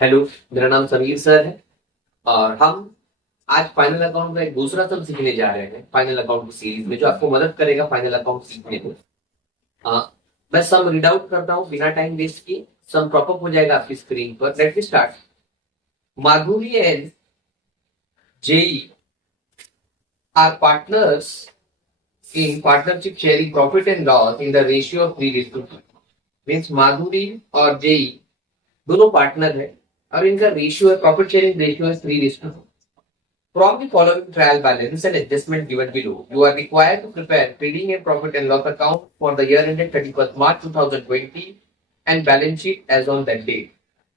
Hello. मेरा नाम Sameer sir है और हम आज फाइनल अकाउंट का एक दूसरा सम सीखने जा रहे हैं फाइनल अकाउंट की सीरीज में, जो आपको मदद करेगा फाइनल अकाउंट सीखने में। आ, मैं सम रीड आउट करता हूँ बिना टाइम वेस्ट किए। सम प्रॉपअप हो जाएगा आपकी स्क्रीन पर। Let me start. Madhuri and जेई are partners in partnership sharing profit and loss in the ratio of 3:2। Means माधुरी और जेई दोनों पार्टनर है और इनका रेशियो है, प्रॉफिट शेयरिंग रेशियो है 3:2। From the following trial balance and adjustment given below, you are required to prepare trading and profit and loss account for the year ended 31st March 2020 and balance sheet as on that date।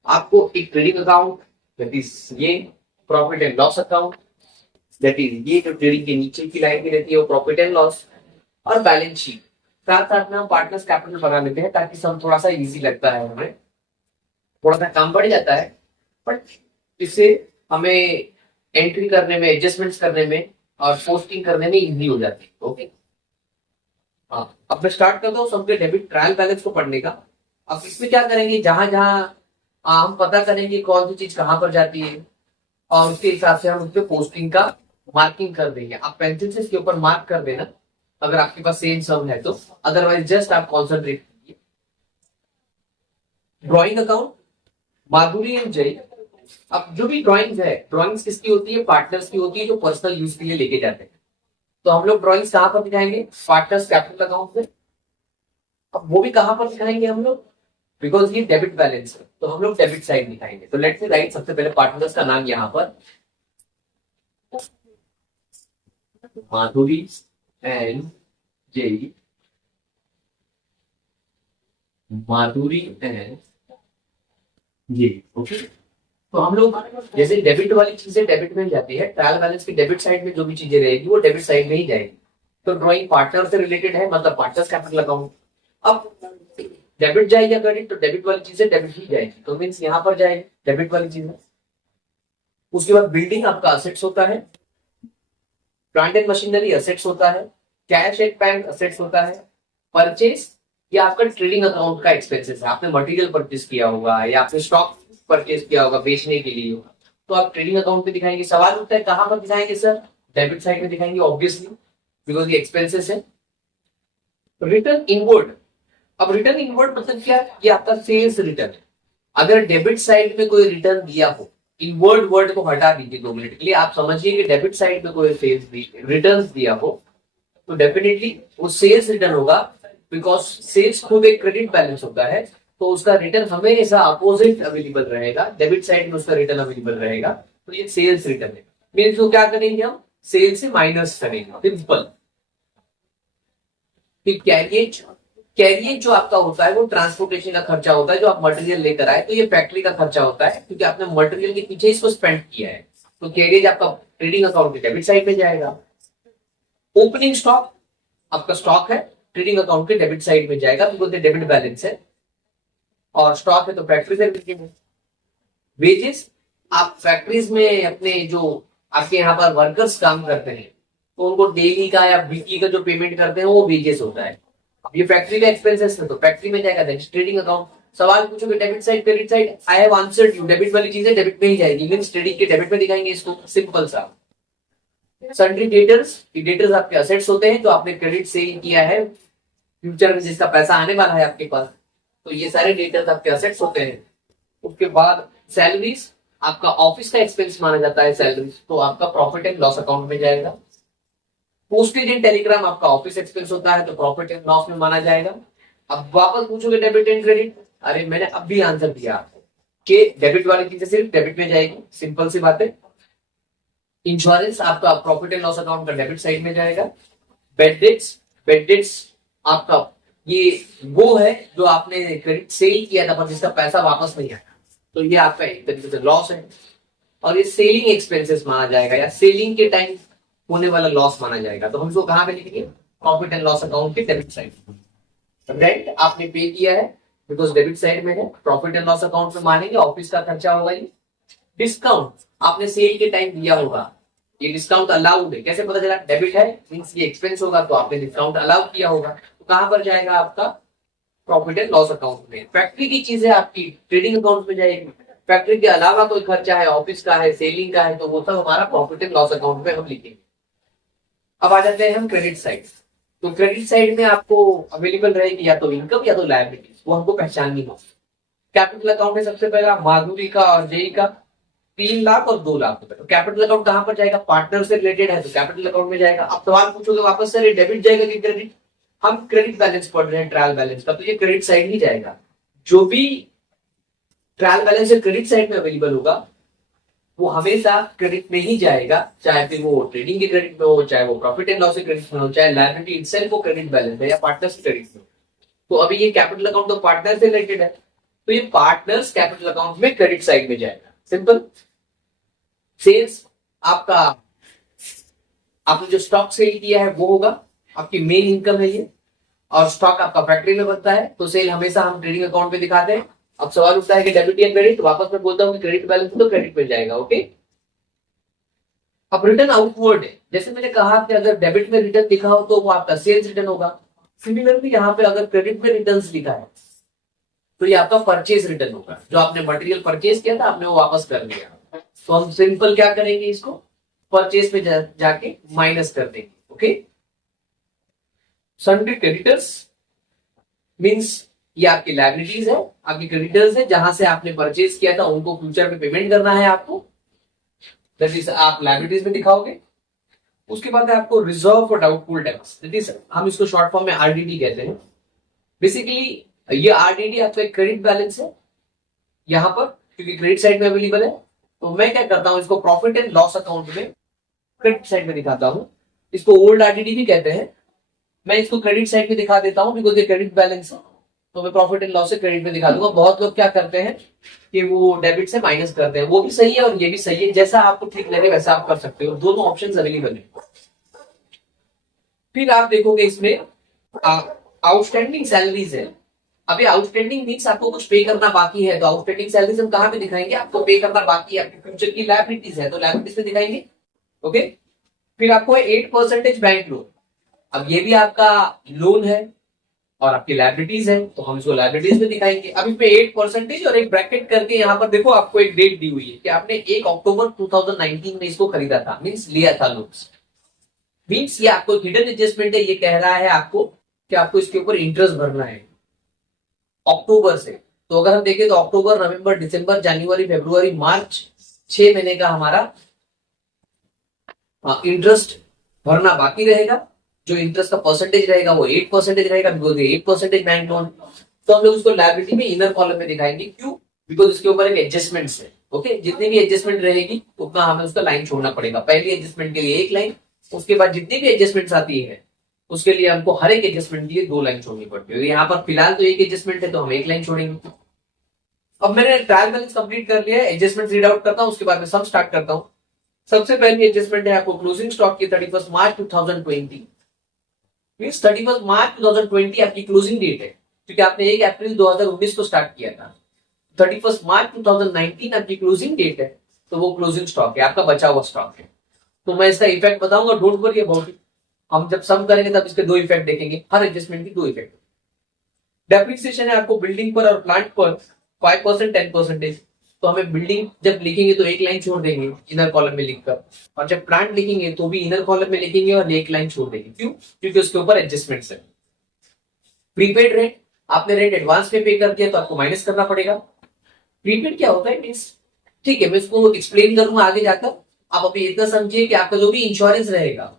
आपको एक trading account, that is ये profit and loss account, that is ये जो trading के नीचे की line में रहती है वो प्रॉफिट एंड लॉस, और बैलेंस शीट साथ साथ में हम पार्टनर्स कैपिटल बना लेते हैं ताकि सब थोड़ा सा इजी लगता है, हमें थोड़ा सा काम बढ़ जाता है बट इससे हमें एंट्री करने में, एडजस्टमेंट्स करने में और पोस्टिंग करने में इजी हो जाती है। ओके, हाँ, अब मैं स्टार्ट करता हूँ सबके डेबिट ट्रायल बैलेंस को पढ़ने का। अब इसमें क्या करेंगे, जहां जहां हम पता करेंगे कौन सी चीज कहां पर जाती है और उसके हिसाब से हम उस पर पोस्टिंग का मार्किंग कर देंगे। आप पेंसिल से इसके ऊपर मार्क कर देना अगर आपके पास सेम सम है तो, अदरवाइज जस्ट आप कॉन्सेंट्रेट कीजिए। ड्रॉइंग अकाउंट माधुरी एंड जय। अब जो भी ड्राइंग्स है, ड्राइंग्स किसकी होती है? पार्टनर्स की होती है, जो पर्सनल यूज के लिए लेके जाते हैं। तो हम लोग ड्राइंग्स कहां पर दिखाएंगे? पार्टनर्स कैपिटल अकाउंट में। अब वो भी कहां पर दिखाएंगे हम लोग? बिकॉज ये डेबिट बैलेंस है तो हम लोग डेबिट साइड दिखाएंगे। तो लेट्स से राइट, सबसे पहले पार्टनर्स का नाम यहाँ पर माधुरी एंड जय, माधुरी एंड ये। ओके, तो हम लोग जैसे डेबिट वाली चीजें डेबिट में जाती है, ट्रायल बैलेंस की डेबिट साइड में जो भी चीजें रहेगी वो डेबिट साइड में ही जाएगी। तो ड्रॉइंग पार्टनर से रिलेटेड है, मतलब पार्टनर्स कैपिटल अकाउंट। अब डेबिट जाएगी या क्रेडिट, तो डेबिट वाली चीजें डेबिट ही जाएगी, तो मीन्स यहाँ पर जाएगी डेबिट वाली चीजें। उसके बाद बिल्डिंग आपका असेट्स होता है, प्लांट एंड मशीनरी असेट्स होता है, कैश एंड बैंक असेट्स होता है, परचेज या आपका ट्रेडिंग अकाउंट का एक्सपेंसेस है, आपने मटेरियल परचेज किया होगा या आपने स्टॉक परचेज किया होगा बेचने के लिए, तो आप ट्रेडिंग अकाउंट पे दिखाएंगे। सवाल उठता है कहां पर दिखाएंगे सर? डेबिट साइड में दिखाएंगे ऑब्वियसली, बिकॉज ये एक्सपेंसेस है। Return inward. अब रिटर्न इनवर्ड मतलब क्या? ये आपका सेल्स रिटर्न है। अगर डेबिट साइड में कोई रिटर्न दिया हो, इनवर्ड वर्ड को हटा दीजिए 2 मिनट के लिए, आप समझिए कि डेबिट साइड में कोई सेल्स रिटर्न दिया हो तो डेफिनेटली वो सेल्स रिटर्न होगा, बिकॉज सेल्स खुद एक क्रेडिट बैलेंस होता है, तो उसका रिटर्न हमेशा अपोजिट अवेलेबल रहेगा, डेबिट साइड में उसका रिटर्न अवेलेबल रहेगा। तो ये सेल्स रिटर्न है। मीन्स तो क्या करेंगे हम? सेल्स से माइनस करेंगे, सिंपल। फिर कैरियज। कैरियज जो आपका होता है वो ट्रांसपोर्टेशन का खर्चा होता है, जो आप मटेरियल लेकर आए, तो ये फैक्ट्री का खर्चा होता है क्योंकि आपने मटेरियल के पीछे इसको स्पेंड किया है। तो कैरियज आपका ट्रेडिंग अकाउंट के डेबिट साइड में जाएगा। ओपनिंग स्टॉक, आपका स्टॉक है, ट्रेडिंग अकाउंट के डेबिट साइड में जाएगा बिकॉज ये डेबिट बैलेंस है और स्टॉक है तो फैक्ट्री से रिलेटेड है। वेजेस, आप फैक्ट्रीज में अपने जो आपके यहाँ पर वर्कर्स काम करते हैं तो उनको डेली का या वीकली का जो पेमेंट करते हैं वो वेजेस होता है। अब ये फैक्ट्री का एक्सपेंसेस है तो फैक्ट्री में जाएगा, दैट इज ट्रेडिंग अकाउंट। सवाल पूछोगे debit side credit side, I have answered you, debit वाली चीजें डेबिट में ही जाएगी, मींस ट्रेडिंग के डेबिट में दिखाएंगे इसको, सिंपल सा। सन्ड्री डेटर्स, डेटर्स आपके असेट्स होते हैं जो आपने क्रेडिट से किया है, फ्यूचर में जिसका पैसा आने वाला है आपके पास, तो ये सारे डेटर्स आपके असेट्स होते हैं। उसके बाद सैलरीज, आपका ऑफिस का एक्सपेंस माना जाता है सैलरीज, तो आपका प्रॉफिट एंड लॉस अकाउंट में जाएगा। पोस्टेज एंड टेलीग्राम आपका ऑफिस एक्सपेंस होता है तो प्रॉफिट एंड लॉस में माना जाएगा। अब वापस पूछोगे डेबिट एंड क्रेडिट, अरे मैंने अब भी आंसर दिया कि डेबिट वाली चीजें सिर्फ डेबिट में जाएगी, सिंपल सी बात है। इंश्योरेंस आपका प्रॉफिट एंड लॉस अकाउंट का डेबिट साइड में जाएगा। बेड डेट्स, बेड डेट्स आपका ये वो है जो आपने क्रेडिट सेल किया था पर जिसका पैसा वापस नहीं आया, तो ये आपका एक तरीके से लॉस है। और ये सेलिंग एक्सपेंसेस माना जाएगा या सेलिंग के टाइम होने वाला लॉस माना जाएगा, तो हम इसको कहां पे लिखेंगे? प्रॉफिट एंड लॉस अकाउंट के डेबिट साइड। रेंट आपने पे किया है बिकॉज डेबिट साइड में है, प्रॉफिट एंड लॉस अकाउंट में मानेंगे, ऑफिस का खर्चा होगा ये। डिस्काउंट आपने सेल के टाइम दिया होगा, ये डिस्काउंट अलाउड है, कैसे पता चला? डेबिट है मींस ये एक्सपेंस होगा तो आपने डिस्काउंट अलाउ किया होगा, तो कहां पर जाएगा? आपका प्रॉफिट एंड लॉस अकाउंट में। फैक्ट्री की चीजें आपकी ट्रेडिंग अकाउंट में जाएगी, फैक्ट्री के अलावा कोई खर्चा है, ऑफिस का है, सेलिंग का है, तो वो सब हमारा प्रॉफिट एंड लॉस अकाउंट में हम लिखेंगे। अब आ जाते हैं हम क्रेडिट साइड। तो क्रेडिट साइड में आपको अवेलेबल रहेगी या तो इनकम या तो लायबिलिटीज, वो हमको पहचाननी होगी। कैपिटल अकाउंट में सबसे पहला माधुरी का और जेई का 3 लाख और 2 लाख रुपए। तो कैपिटल अकाउंट कहां पर जाएगा? पार्टनर से रिलेटेड है तो कैपिटल अकाउंट में जाएगा। अब सवाल पूछोगे वापस से डेबिट जाएगा कि क्रेडिट? हम क्रेडिट बैलेंस पढ़ रहे हैं, ट्रायल बैलेंस का, तो ये क्रेडिट साइड ही जाएगा। जो भी ट्रायल बैलेंस क्रेडिट साइड में अवेलेबल होगा वो हमेशा क्रेडिट में ही जाएगा, चाहे फिर वो ट्रेडिंग के क्रेडिट में हो, चाहे वो प्रॉफिट एंड लॉस के क्रेडिट में हो, चाहे लायबिलिटी इटसेल्फ वो क्रेडिट बैलेंस है या पार्टनर्स के क्रेडिट में हो। तो अभी ये कैपिटल अकाउंट तो पार्टनर से रिलेटेड है, तो ये पार्टनर्स कैपिटल अकाउंट में क्रेडिट साइड में जाएगा। सिंपल। सेल्स आपका, आपने जो स्टॉक सेल किया है वो होगा, आपकी मेन इनकम है ये, और स्टॉक आपका फैक्ट्री में बनता है तो सेल हमेशा हम ट्रेडिंग अकाउंट में दिखाते हैं। अब सवाल उठता है कि डेबिट या क्रेडिट, वापस मैं बोलता हूँ कि क्रेडिट बैलेंस तो क्रेडिट में जाएगा। ओके। अब रिटर्न आउटवर्ड है, जैसे मैंने कहा कि अगर डेबिट में रिटर्न लिखा हो तो वो आपका सेल्स रिटर्न होगा। सिमिलरली यहाँ पे अगर क्रेडिट में रिटर्न लिखा है तो ये आपका परचेज रिटर्न होगा। जो आपने मटेरियल परचेज किया था आपने वो वापस कर दिया, तो हम सिंपल क्या करेंगे, इसको परचेज पे जाके माइनस कर देंगे। ओके। सन्ड्री क्रेडिटर्स मींस ये आपकी लायबिलिटीज है, आपकी क्रेडिटर्स है, जहां से आपने परचेज किया था उनको फ्यूचर में पेमेंट करना है आपको, दैट इज आप लायबिलिटीज में दिखाओगे। उसके बाद है आपको reserve for doubtful debts, that is हम इसको शॉर्ट फॉर्म में आरडीडी कहते हैं। बेसिकली ये आरडीडी आपका एक क्रेडिट बैलेंस है यहां पर, क्योंकि क्रेडिट साइड में अवेलेबल है। तो मैं क्या करता हूं, इसको प्रॉफिट एंड लॉस अकाउंट में क्रेडिट साइड में दिखाता हूं। इसको ओल्ड आरडीडी भी कहते हैं। मैं इसको क्रेडिट साइड में दिखा देता हूं बिकॉज ये क्रेडिट बैलेंस है, तो मैं प्रॉफिट एंड लॉस से क्रेडिट में दिखा दूंगा। बहुत लोग क्या करते हैं कि वो डेबिट से माइनस करते हैं, वो भी सही है और ये भी सही है, जैसा आपको ठीक लगे वैसा आप कर सकते हो, दोनों ऑप्शंस अवेलेबल है। फिर आप देखोगे इसमें आउटस्टैंडिंग सैलरीज है। अभी आउटस्टैंडिंग मीन्स आपको कुछ पे करना बाकी है, तो आउटस्टैंडिंग सैलरीज हम कहां पे दिखाएंगे? आपको पे करना बाकी है, आपके फ्यूचर की लायबिलिटीज है तो लायबिलिटीज में दिखाएंगे। ओके। फिर आपको 8% बैंक लोन। अब ये भी आपका लोन है और आपकी लायबिलिटीज है तो हम इसको लायबिलिटीज में दिखाएंगे। अब इसमें 8% और एक ब्रैकेट करके यहाँ पर देखो आपको एक डेट दी हुई है कि आपने 1 अक्टूबर 2019 में इसको खरीदा था, मीन्स लिया था लोन। मीन्स ये आपको हिडन एडजस्टमेंट है, ये कह रहा है आपको कि आपको इसके ऊपर इंटरेस्ट भरना है अक्टूबर से। तो अगर हम देखें तो अक्टूबर, नवंबर, दिसंबर, जनवरी, फरवरी, मार्च 6 महीने का हमारा इंटरेस्ट भरना बाकी रहेगा। जो इंटरेस्ट का परसेंटेज रहेगा वो 8% रहेगा, बिकॉज 8% बैंक लोन। तो हम लोग उसको लायबिलिटी में इनर कॉलम में दिखाएंगे। क्यों? बिकॉज इसके ऊपर एक एडजस्टमेंट है। ओके। जितनी भी एडजस्टमेंट रहेगी उतना हमें उसका लाइन छोड़ना पड़ेगा। पहली एडजस्टमेंट के लिए एक लाइन, उसके बाद जितनी भी एडजस्टमेंट आती है उसके लिए हमको हर एक एडजस्टमेंट के लिए 2 लाइन छोड़नी पड़ती है। यहाँ पर फिलहाल तो एक एडजस्टमेंट है तो हम 1 लाइन छोड़ेंगे। अब मैंने ट्रायल बैलेंस कंप्लीट कर लिया है, एडजस्टमेंट रीड आउट करता हूँ, उसके बाद में सम स्टार्ट करता हूँ। सबसे पहली एडजस्टमेंट है आपको क्लोजिंग स्टॉक की 31 मार्च 2020, मींस 31 मार्च 2020 आपकी क्लोजिंग डेट है, क्योंकि आपने 1 अप्रैल 2019 को स्टार्ट किया था। 31 मार्च 2019 आपकी क्लोजिंग डेट है, तो वो क्लोजिंग स्टॉक है, आपका बचा हुआ स्टॉक है। तो मैं इसका इफेक्ट बताऊंगा, डोंट वरी अबाउट इट। हम जब सम करेंगे तब इसके 2 इफेक्ट देखेंगे, हर एडजस्टमेंट की 2 इफेक्ट। डेप्रिसिएशन है आपको बिल्डिंग पर और प्लांट पर 5%, 10%। तो हमें बिल्डिंग जब लिखेंगे तो 1 लाइन छोड़ देंगे इनर कॉलम में लिखकर, और जब प्लांट लिखेंगे तो भी इनर कॉलम में लिखेंगे और 1 लाइन छोड़ देंगे। क्यों? क्योंकि उसके ऊपर एडजस्टमेंट्स है। प्रीपेड रेंट, आपने रेंट एडवांस में पे कर दिया तो आपको माइनस करना पड़ेगा। प्रीपेड क्या होता है मींस, ठीक है मैं इसको एक्सप्लेन करूंगा आगे जाकर। आप अभी इतना समझिए कि आपका जो भी इंश्योरेंस रहेगा,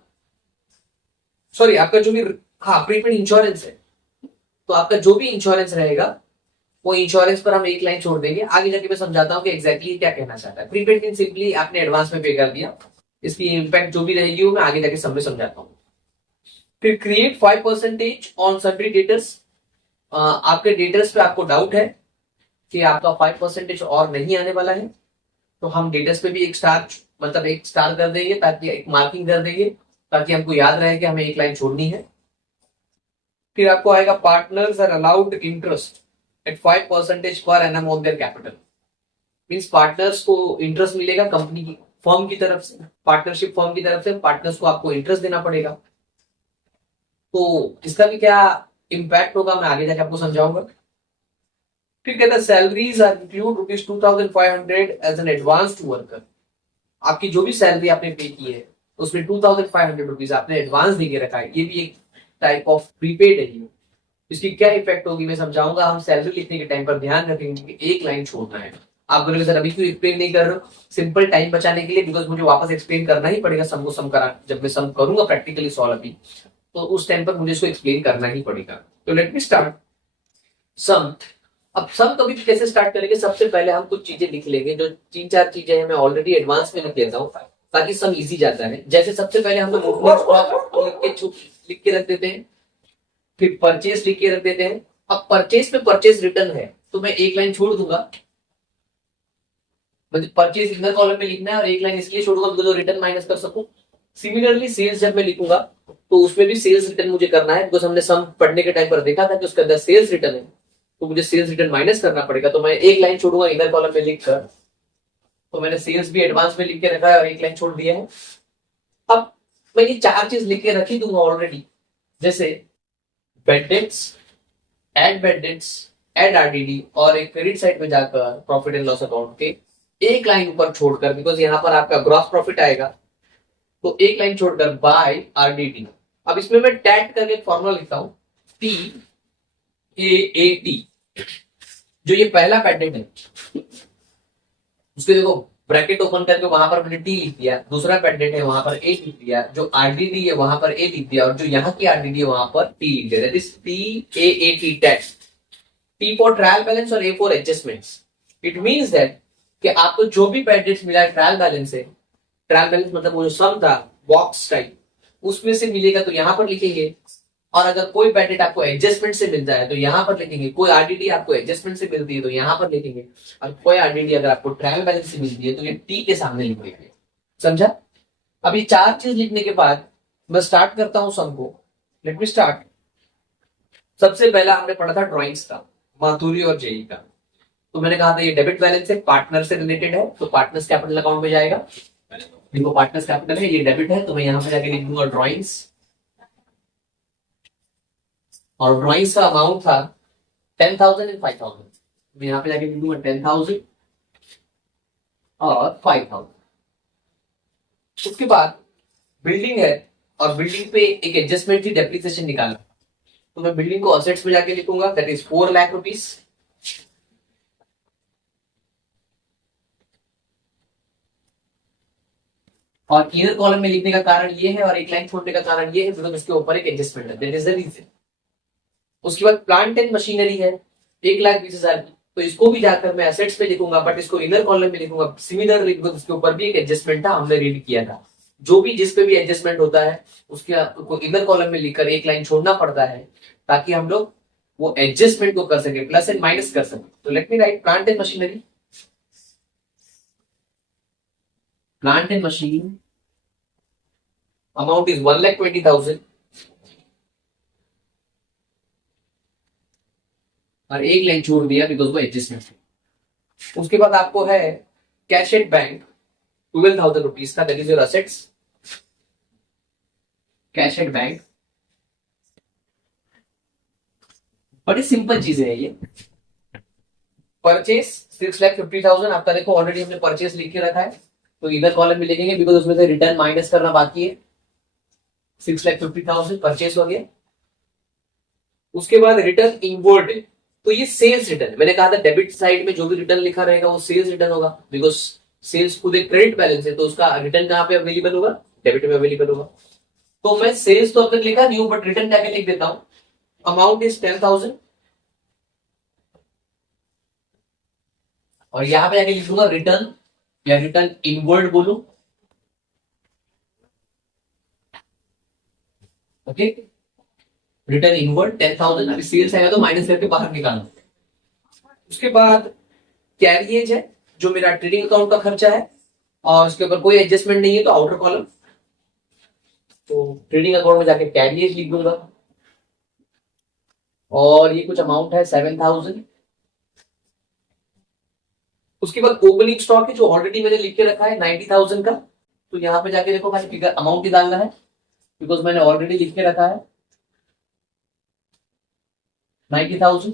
सॉरी आपका जो भी, हाँ प्रीपेड इंश्योरेंस है, तो आपका जो भी इंश्योरेंस रहेगा वो इंश्योरेंस पर हम 1 लाइन छोड़ देंगे। आगे जाके मैं समझाता हूँ कि एग्जैक्टली क्या कहना चाहता है। प्रीपेड मीन सिंपली आपने एडवांस में पे कर दिया, इसकी इंपैक्ट जो भी रहेगी वो मैं आगे जाके समझाता हूँ। फिर क्रिएट 5% ऑन सन्ड्री डेटर्स। आपके डेटर्स पे आपको डाउट है कि आपका 5% और नहीं आने वाला है, तो हम डेटर्स पे भी एक स्टार, मतलब एक स्टार कर देंगे, ताकि एक मार्किंग कर देंगे ताकि हमको याद रहे कि हमें 1 लाइन छोड़नी है। फिर आपको आएगा partners are allowed interest at 5% पर annum on their capital. Means partners को इंटरेस्ट मिलेगा कंपनी की, फर्म की तरफ से, पार्टनरशिप फर्म की तरफ से पार्टनर्स को आपको इंटरेस्ट देना पड़ेगा। तो इसका भी क्या इम्पैक्ट होगा मैं आगे जाके आपको समझाऊंगा। फिर कहता है salaries are include ₹2,500 as an advance to worker. आपकी जो भी सैलरी आपने पे की है उसमें ₹2,500 आपने एडवांस देके रखा है, ये भी एक टाइप ऑफ प्रीपेड है ये। इसकी क्या इफेक्ट होगी मैं समझाऊंगा। हम सैलरी लिखने के टाइम पर ध्यान रखेंगे कि एक लाइन छोड़ना है। आप बोलोगे सर अभी क्यों एक्सप्लेन नहीं कर रहे हो? सिंपल टाइम बचाने के लिए, बिकॉज मुझे वापस एक्सप्लेन करना ही पड़ेगा सम को सम करा, जब मैं सम करूंगा प्रैक्टिकली सॉल्व अभी, तो उस टाइम पर मुझे इसको एक्सप्लेन करना ही पड़ेगा। तो लेट मी स्टार्ट सम। अब सम कभी भी कैसे स्टार्ट करेंगे, सबसे पहले हम कुछ चीजें लिख लेंगे, जो 3-4 चीजें हैं मैं ऑलरेडी एडवांस में लिख लेता हूँ ताकि सम इजी जाता है। जैसे सबसे पहले हम लोग लिख के रख देते हैं, फिर परचेस लिख के रख देते हैं। अब परचेस में परचेस रिटर्न है तो मैं एक लाइन छोड़ दूंगा, मतलब परचेस इनर कॉलम में लिखना है और एक लाइन इसलिए छोड़ूंगा बिकॉज रिटर्न माइनस कर सकूं। सिमिलरली सेल्स जब मैं लिखूंगा तो उसमें भी सेल्स रिटर्न मुझे करना है, बिकॉज हमने सम पढ़ने के टाइम पर देखा था कि उसके अंदर सेल्स रिटर्न है, तो मुझे सेल्स रिटर्न माइनस करना पड़ेगा। तो मैं एक लाइन छोड़ूंगा इनर कॉलम में लिखकर, तो मैंने सेल्स भी एडवांस में लिख के रखा है और एक लाइन छोड़ दिया है। अब मैं ये 4 चीज लिख के रख ही दूंगा ऑलरेडी, जैसे bad debts, add bad debts, add RDD, और एक क्रेडिट साइड में जाकर प्रॉफिट एंड लॉस अकाउंट के एक लाइन ऊपर छोड़कर, बिकॉज यहाँ पर आपका ग्रॉस प्रॉफिट आएगा, तो एक लाइन छोड़कर बाय आरडीडी। अब इसमें मैं टैट करके एक फॉर्मूला लिखता हूं, TAAT। जो ये पहला बैड डेट है उसके देखो ब्रैकेट ओपन करके वहां पर मैंने टी लिख दिया, दूसरा बैड डेट है वहां पर ए लिख दिया, जो आरडीडी है वहां पर ए लिख दिया, और जो यहाँ की आरडीडी है वहां पर टी लिख दिया। That is TAAT tax. T for trial balance और A for adjustments. It means that कि आपको जो भी बैड डेट्स मिला है ट्रायल बैलेंस से, ट्रायल बैलेंस मतलब वो जो सम था बॉक्स टाइप उसमें से मिलेगा तो यहां पर लिखेंगे, और अगर कोई बैड डेट आपको एडजस्टमेंट से मिलता है तो यहां पर लिखेंगे, कोई आरडीडी आपको एडजस्टमेंट से मिलती है तो यहां पर लिखेंगे, और कोई आरडीडी अगर आपको ट्रायल बैलेंस से मिलती है तो ये टी के सामने लिख देंगे। समझा? अब ये 4 चीज लिखने के बाद मैं स्टार्ट करता हूं सम को। Late me start. सबसे पहला हमने पढ़ा था ड्रॉइंग्स का, माथुरी और जेई का। तो मैंने कहा था ये डेबिट बैलेंस है, पार्टनर से रिलेटेड है, तो पार्टनर्स कैपिटल अकाउंट में जाएगा। देखो पार्टनर्स कैपिटल है, ये डेबिट है, तो मैं यहां पे जाके लिख दूंगा ड्रॉइंग्स, और ड्रॉइंग्स का अमाउंट था 10,000 एंड 5,000। मैं यहां पे जाके लिख दूंगा 10,000 और 5,000। उसके बाद बिल्डिंग है, और बिल्डिंग पे एक एडजस्टमेंट थी डेप्रिसिएशन निकालना, तो मैं बिल्डिंग को असेट्स में जाके लिखूंगा, दैट इज 4 लाख रुपीज। और इनर कॉलम में लिखने का कारण ये है और एक लाइन छोड़ने का कारण ये है बिकॉज उसके ऊपर एक एडजस्टमेंट है, दैट इज द रीजन। उसके बाद प्लांट एंड मशीनरी है 1,20,000 की, तो इसको भी जाकर मैं एसेट्स में लिखूंगा, बट इसको इनर कॉलम में लिखूंगा सिमिलरली बिकॉज उसके ऊपर भी एक एडजस्टमेंट था, हमने रीड किया था। जो भी जिस पे भी एडजस्टमेंट होता है उसके इनर कॉलम में लिखकर एक लाइन छोड़ना पड़ता है ताकि हम लोग वो एडजस्टमेंट को कर सके, प्लस एंड माइनस कर सके। तो let me right plant and machinery. Plant and machine amount is 1,20,000, और एक लाइन छोड़ दिया बिकॉज वो एडजस्टमेंट है। उसके बाद आपको है कैश एट बैंक 12,000 रुपीज का, that is your assets. Cash at bank बड़ी सिंपल चीजें है ये। परचेस 6,50,000 आपका, देखो ऑलरेडी हमने परचेस लिख के रखा है, तो इधर कॉलम में लिखेंगे बिकॉज उसमें से रिटर्न माइनस करना बाकी है। 6,50,000 परचेस हो गया। उसके बाद रिटर्न इनवर्ड है, तो ये सेल्स रिटर्न। मैंने कहा था डेबिट साइड में जो भी रिटर्न लिखा रहेगा वो सेल्स रिटर्न होगा, बिकॉज सेल्स खुद एक क्रेडिट बैलेंस है, तो उसका रिटर्न कहां पे अवेलेबल होगा? डेबिट में अवेलेबल होगा। तो मैं सेल्स तो अब तक लिखा नहीं हूं, बट रिटर्न जाके लिख देता हूं। अमाउंट इज 10,000, और यहां पे जाके लिख दूंगा रिटर्न, या रिटर्न इनवर्ड बोलूं। Okay, return inward 10,000। अभी सेल्स आएगा तो माइनस करके बाहर निकालना। उसके बाद कैरिएज है जो मेरा ट्रेडिंग अकाउंट का खर्चा है, और उसके ऊपर कोई एडजस्टमेंट नहीं है तो आउटर कॉलम, तो ट्रेडिंग अकाउंट में जाके कैरिएज लिख दूंगा, और ये कुछ अमाउंट है 7,000। उसके बाद ओपनिंग स्टॉक है जो ऑलरेडी मैंने लिख के रखा है 90,000 का, तो यहां पे जाके देखो खाली फिगर अमाउंट ही डालना है बिकॉज मैंने ऑलरेडी लिख के रखा है 90,000।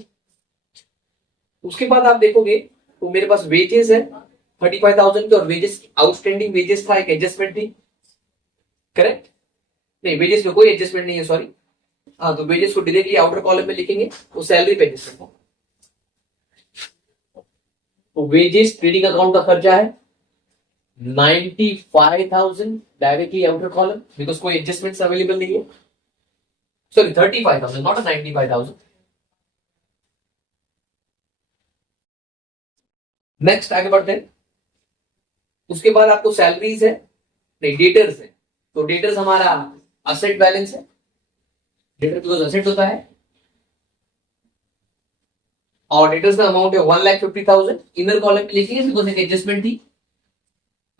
उसके बाद आप देखोगे तो मेरे पास वेजेस है 35,000 के, और वेजेस आउटस्टैंडिंग वेजेस था, एक एडजस्टमेंट थी, करेक्ट? नहीं, वेजेस में कोई एडजस्टमेंट नहीं है, सॉरी। हाँ, तो वेजेस को डायरेक्टली आउटर कॉलम में लिखेंगे, वो सैलरी पे एडजस्टमेंट होगा। तो वेजेस ट्रेडिंग अकाउंट का खर्चा है 95,000 डायरेक्टली आउटर कॉलम, बिकॉज कोई एडजस्टमेंट अवेलेबल नहीं है। Sorry, 35,000, not 95,000। नेक्स्ट आगे बढ़ते हैं। उसके बाद आपको सैलरीज है, नहीं डेटर्स है। तो डेटर्स हमारा असेट बैलेंस है, डेटर बिकॉज असेट होता है, और डेटर्स का अमाउंट है 1,50,000। इनर कॉलम में लिखिए बिकॉज एक एडजस्टमेंट थी,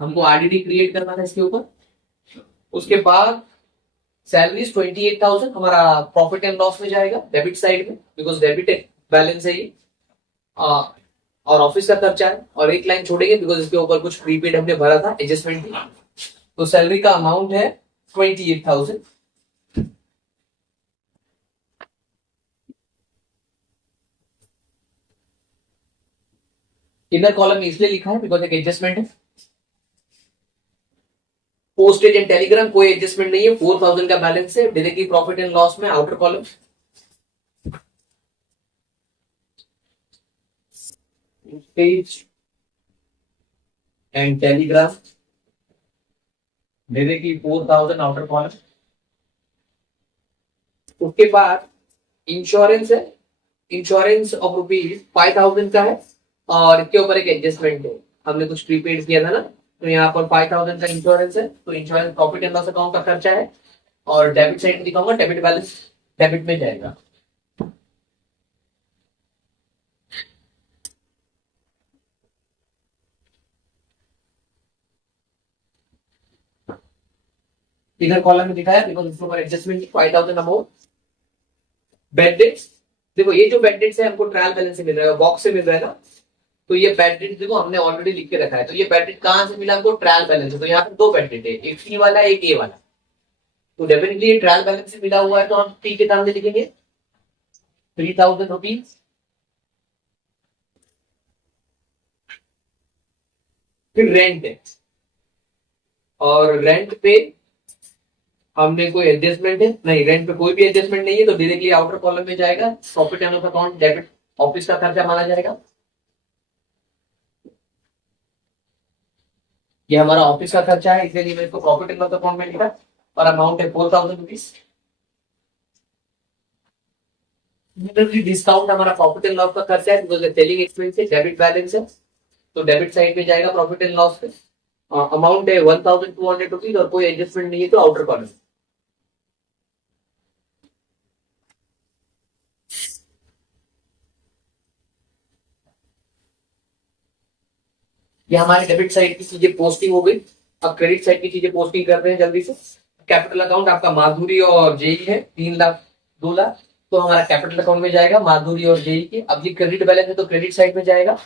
हमको आरडीडी क्रिएट करना था इसके ऊपर। उसके बाद सैलरीज 28,000 हमारा प्रॉफिट एंड लॉस में जाएगा, डेबिट साइड में, बिकॉज डेबिट बैलेंस है ये। और ऑफिस का खर्चा है, और एक लाइन छोड़ेंगे बिकॉज इसके ऊपर कुछ प्रीपेड हमने भरा था, एडजस्टमेंट थी। तो सैलरी का अमाउंट है 28,000। इनर कॉलम में इसलिए लिखा है बिकॉज एक एडजस्टमेंट है। पोस्टेज एंड टेलीग्राम कोई एडजस्टमेंट नहीं है, 4,000 का बैलेंस है, डायरेक्टली प्रॉफिट एंड लॉस में outer column. Postage and Telegram directly 4,000 outer column. उसके बाद इंश्योरेंस है, इंश्योरेंस ऑफ ₹5,000 का है, और इसके ऊपर एक एडजस्टमेंट है, हमने कुछ प्रीपेड किया था ना, तो यहाँ पर 5,000 का इंश्योरेंस है। तो insurance profit and loss account का खर्चा है, और डेबिट साइड में दिखाऊंगा, डेबिट बैलेंस डेबिट में जाएगा। इधर कॉलम में दिखाया बिकॉज इसके ऊपर एडजस्टमेंट 5,000 अमाउंट। बेड डेट्स, देखो ये जो बेड डेट्स है हमको ट्रायल बैलेंस से मिल रहा है, बॉक्स से मिल रहा है ना। तो ये बेड डेट देखो हमने ऑलरेडी लिख के रखा है। तो ये बेड डेट कहां से मिला हमको? ट्रायल बैलेंस से। तो यहाँ पे दो बेड डेट है, एक सी वाला एक ए वाला। तो डेफिनेटली ये ट्रायल बैलेंस से मिला हुआ है, तो हम टी के सामने लिखेंगे 3,000 रुपीज। फिर रेंट है, और रेंट पे हमने कोई एडजस्टमेंट है नहीं, रेंट पे कोई भी एडजस्टमेंट नहीं है, तो डायरेक्टली आउटर कॉलम में जाएगा। Profit and loss account debit office का खर्चा माना जाएगा। ये हमारा ऑफिस का खर्चा है, इसलिए मैंने इसको प्रॉफिट एंड लॉस अकाउंट में लिखा, और अमाउंट है 4,000 रुपीज। डिस्काउंट हमारा प्रॉफिट एंड लॉस का खर्चा है, बिकॉज सेलिंग एक्सपेंस है, डेबिट बैलेंस है, तो डेबिट साइड में जाएगा प्रॉफिट एंड लॉस पे। अमाउंट है 1,200 रुपीज, और कोई एडजस्टमेंट नहीं है, तो आउटर कॉलम। ये हमारे डेबिट साइड की चीजें पोस्टिंग हो गई। अब क्रेडिट साइड की चीजें पोस्टिंग कर रहे हैं जल्दी से। कैपिटल अकाउंट आपका माधुरी और जेई है, 3,00,000 2,00,000, तो हमारा कैपिटल अकाउंट में जाएगा माधुरी और जेई के। अब ये क्रेडिट बैलेंस है तो क्रेडिट साइड में जाएगा।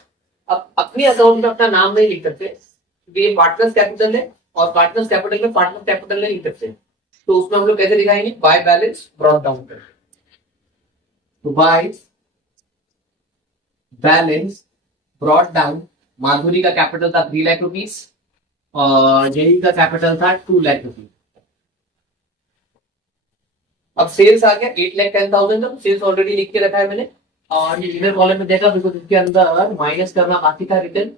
अब अपने अकाउंट में अपना नाम नहीं लिख सकते क्योंकि ये पार्टनर्स कैपिटल है, और पार्टनर्स कैपिटल में पार्टनर कैपिटल नहीं लिख सकते, तो उसमें हम लोग कैसे दिखाएंगे? बाय बैलेंस ब्रॉट डाउन करके। तो बाय बैलेंस ब्रॉट डाउन, माधुरी का कैपिटल था 3,00,000 रुपीज, और जेई का कैपिटल था 2,00,000 रुपीज। अब सेल्स आ गया 8,10,000 का, सेल्स ऑलरेडी लिख के रखा है मैंने, और ये इनर कॉलम में देखा बिकॉज इसके अंदर माइनस करना बाकी था रिटर्न।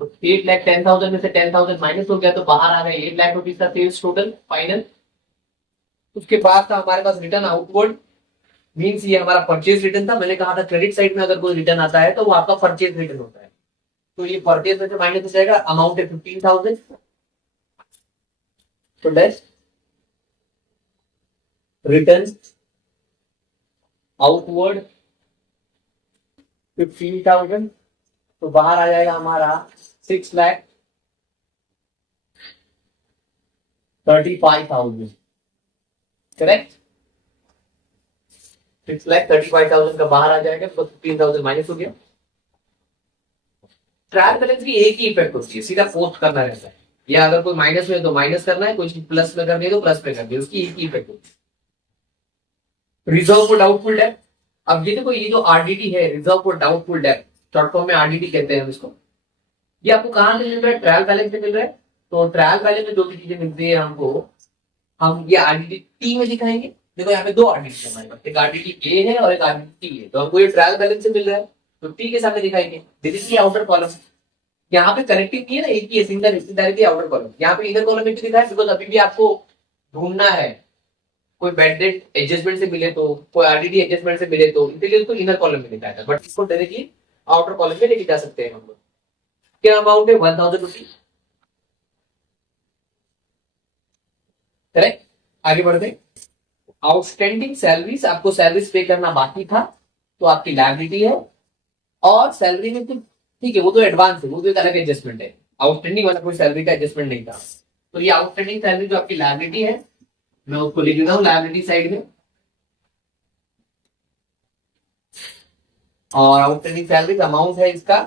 तो 8,10,000 में से 10,000 माइनस हो गया, तो बाहर आ गया 8,00,000 रुपीज का सेल्स टोटल फाइनल। उसके बाद था हमारे पास रिटर्न आउटवर्ड, मीन्स ये हमारा परचेज रिटर्न था। मैंने कहा था क्रेडिट साइड में अगर कोई रिटर्न आता है तो वो आपका परचेज रिटर्न होता है, तो ये परचेज में से माइनस हो जाएगा। अमाउंट है 15,000। तो डेट रिटर्न आउटवर्ड 15,000, तो बाहर आ जाएगा हमारा 6,35,000, करेक्ट? 6,35,000 का बाहर आ जाएगा, तो 15,000 माइनस हो गया। ट्रायल बैलेंस की एक ही इफेक्ट होती है, सीधा पोस्ट करना रहता है, या अगर कोई माइनस में तो माइनस करना है, कोई प्लस में करनी है तो प्लस में करनी है, उसकी एक ही इफेक्ट होती है। रिजर्व फॉर डाउटफुल डेट, अब ये देखो, ये जो आरडीटी है, reserve for doubtful debt, short form में आरडीटी कहते हैं हम इसको, ये आपको कहां से मिल रहा है? ट्रायल बैलेंस से मिल रहा है। तो ट्रायल बैलेंस में जो भी चीजें मिलती है हमको, हम ये आरडीटी टी में दिखाएंगे। देखो यहाँ पे दो आरडीटी है हमारे पास, एक आरडीटी ए है और एक आरडीटी टी है, तो हमको ये ट्रायल बैलेंस से मिल रहा है, तो टी के सामने दिखाएंगे। दिस इज आउटर कॉलम, यहाँ पे कनेक्टिंग की है ना, एक ही है, सिंगल डायरेक्टली आउटर कॉलम। यहाँ पे इनर कॉलम में दिखा है बिकॉज अभी भी आपको ढूंढना है, कोई बैड डेट एडजस्टमेंट से मिले तो, कोई आरडीटी एडजस्टमेंट से मिले तो, इसलिए उसको इनर कॉलम में दिखाया था, बट इसको डायरेक्टली आउटर कॉलम में लेके जा सकते हैं हम लोग। क्या अमाउंट है? 1000 रुपीज, करेक्ट। आगे बढ़ते। आउटस्टैंडिंग सैलरीज, आपको सैलरीज पे करना बाकी था, तो आपकी लायबिलिटी है। और सैलरी में तो ठीक है, वो तो एडवांस है, वो तो एक अलग एडजस्टमेंट है। आउटस्टैंडिंग वाला कोई सैलरी का एडजस्टमेंट नहीं था। तो ये आउटस्टैंडिंग सैलरी जो आपकी लायबिलिटी है, मैं उसको लिख देता हूँ लायबिलिटी साइड में। और आउटस्टैंडिंग सैलरी का अमाउंट है इसका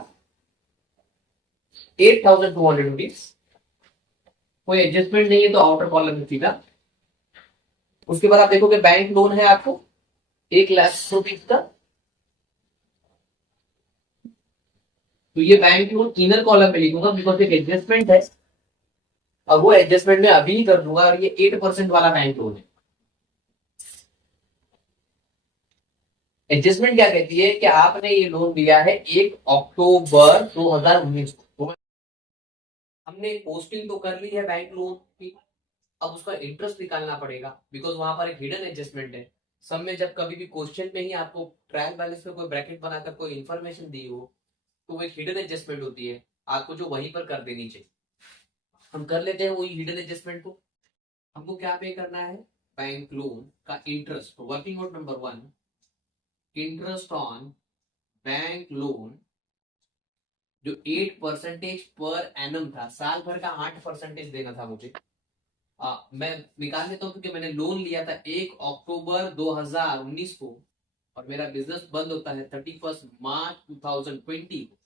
8200 रुपीज। कोई एडजस्टमेंट नहीं है तो आउटर कॉलम में सीधा। उसके बाद आप देखोगे बैंक लोन है आपको 1,00,000 रुपीज का, तो ये बैंक लोन इनर कॉलम में लिखूंगा बिकॉज एक एडजस्टमेंट है, और वो एडजस्टमेंट में अभी कर दूंगा, और ये 8% वाला बैंक लोन है। एडजस्टमेंट क्या कहती है कि आपने ये लोन दिया है 1 अक्टूबर 2019 को, तो हमने पोस्टिंग तो कर ली है बैंक लोन की, अब उसका इंटरेस्ट निकालना पड़ेगा बिकॉज वहां पर एक हिडन एडजस्टमेंट है। सब में जब कभी भी क्वेश्चन में ही आपको ट्रायल बैलेंस में कोई ब्रैकेट बनाकर कोई इन्फॉर्मेशन दी हो, तो वो एक हिडन एडजस्टमेंट होती है, आपको जो वहीं पर कर देनी चाहिए। हम कर लेते हैं वही हिडन एडजस्टमेंट को। हमको क्या पे करना है? बैंक लोन का interest. Working note number 1, interest on bank loan जो 8% पर एनम था, साल भर का 8% देना था मुझे। मैं निकाल लेता हूँ क्योंकि मैंने लोन लिया था 1 अक्टूबर 2019 को, और मेरा बिजनेस बंद होता है 31 मार्च 2020 को।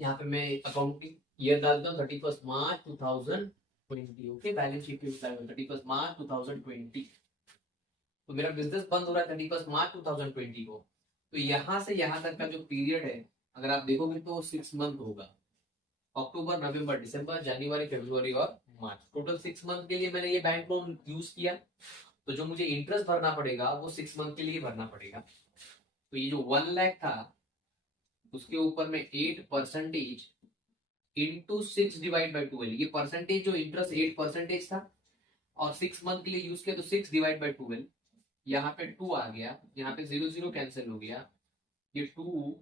यहाँ पे मैं अकाउंटिंग ईयर डालता हूँ 31 मार्च 2020। ओके, बैलेंस शीट में 31 मार्च 2020, तो मेरा बिजनेस बंद हो रहा है 31 मार्च 2020 को। तो यहाँ से यहाँ तक का जो पीरियड है, अगर आप देखोगे तो 6 मंथ होगा। अक्टूबर, नवंबर, दिसंबर, जनवरी, फरवरी और मार्च, टोटल 6 मंथ के लिए मैंने ये बैंक लोन यूज किया। तो जो मुझे इंटरेस्ट भरना पड़ेगा वो 6 मंथ के लिए भरना पड़ेगा। तो ये जो 1 लाख था उसके ऊपर में 8% इंटू 6 डिवाइड बाई 12, ये परसेंटेज जो इंटरेस्ट 8% था, और 6 मंथ के लिए यूज किया तो 6 डिवाइड बाई 12, यहाँ पे 2 आ गया, यहाँ पे 0 0 कैंसिल हो गया, ये 2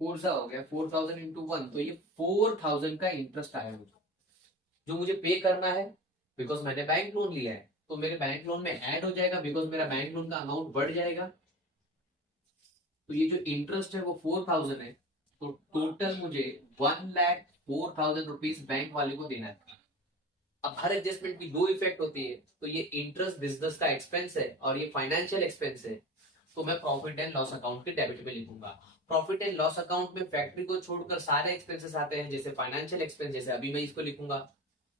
4 सा हो गया, 4000 इंटू 1, तो ये 4000 का इंटरेस्ट आया मुझे, जो मुझे पे करना है बिकॉज मैंने बैंक लोन लिया है। तो मेरे बैंक लोन में ऐड हो जाएगा बिकॉज मेरा बैंक लोन का अमाउंट बढ़ जाएगा। तो ये जो इंटरेस्ट है वो 4000 है, तो टोटल मुझे 1,04,000 रुपीज बैंक वाले को देना है। अब हर एडजस्टमेंट की दो इफेक्ट होती है, तो ये इंटरेस्ट बिजनेस का एक्सपेंस है और ये फाइनेंशियल एक्सपेंस है, तो मैं प्रॉफिट एंड लॉस अकाउंट के डेबिट में लिखूंगा। प्रॉफिट एंड लॉस अकाउंट में फैक्ट्री को छोड़कर सारे एक्सपेंसेस आते हैं, जैसे फाइनेंशियल एक्सपेंस, जैसे अभी मैं इसको लिखूंगा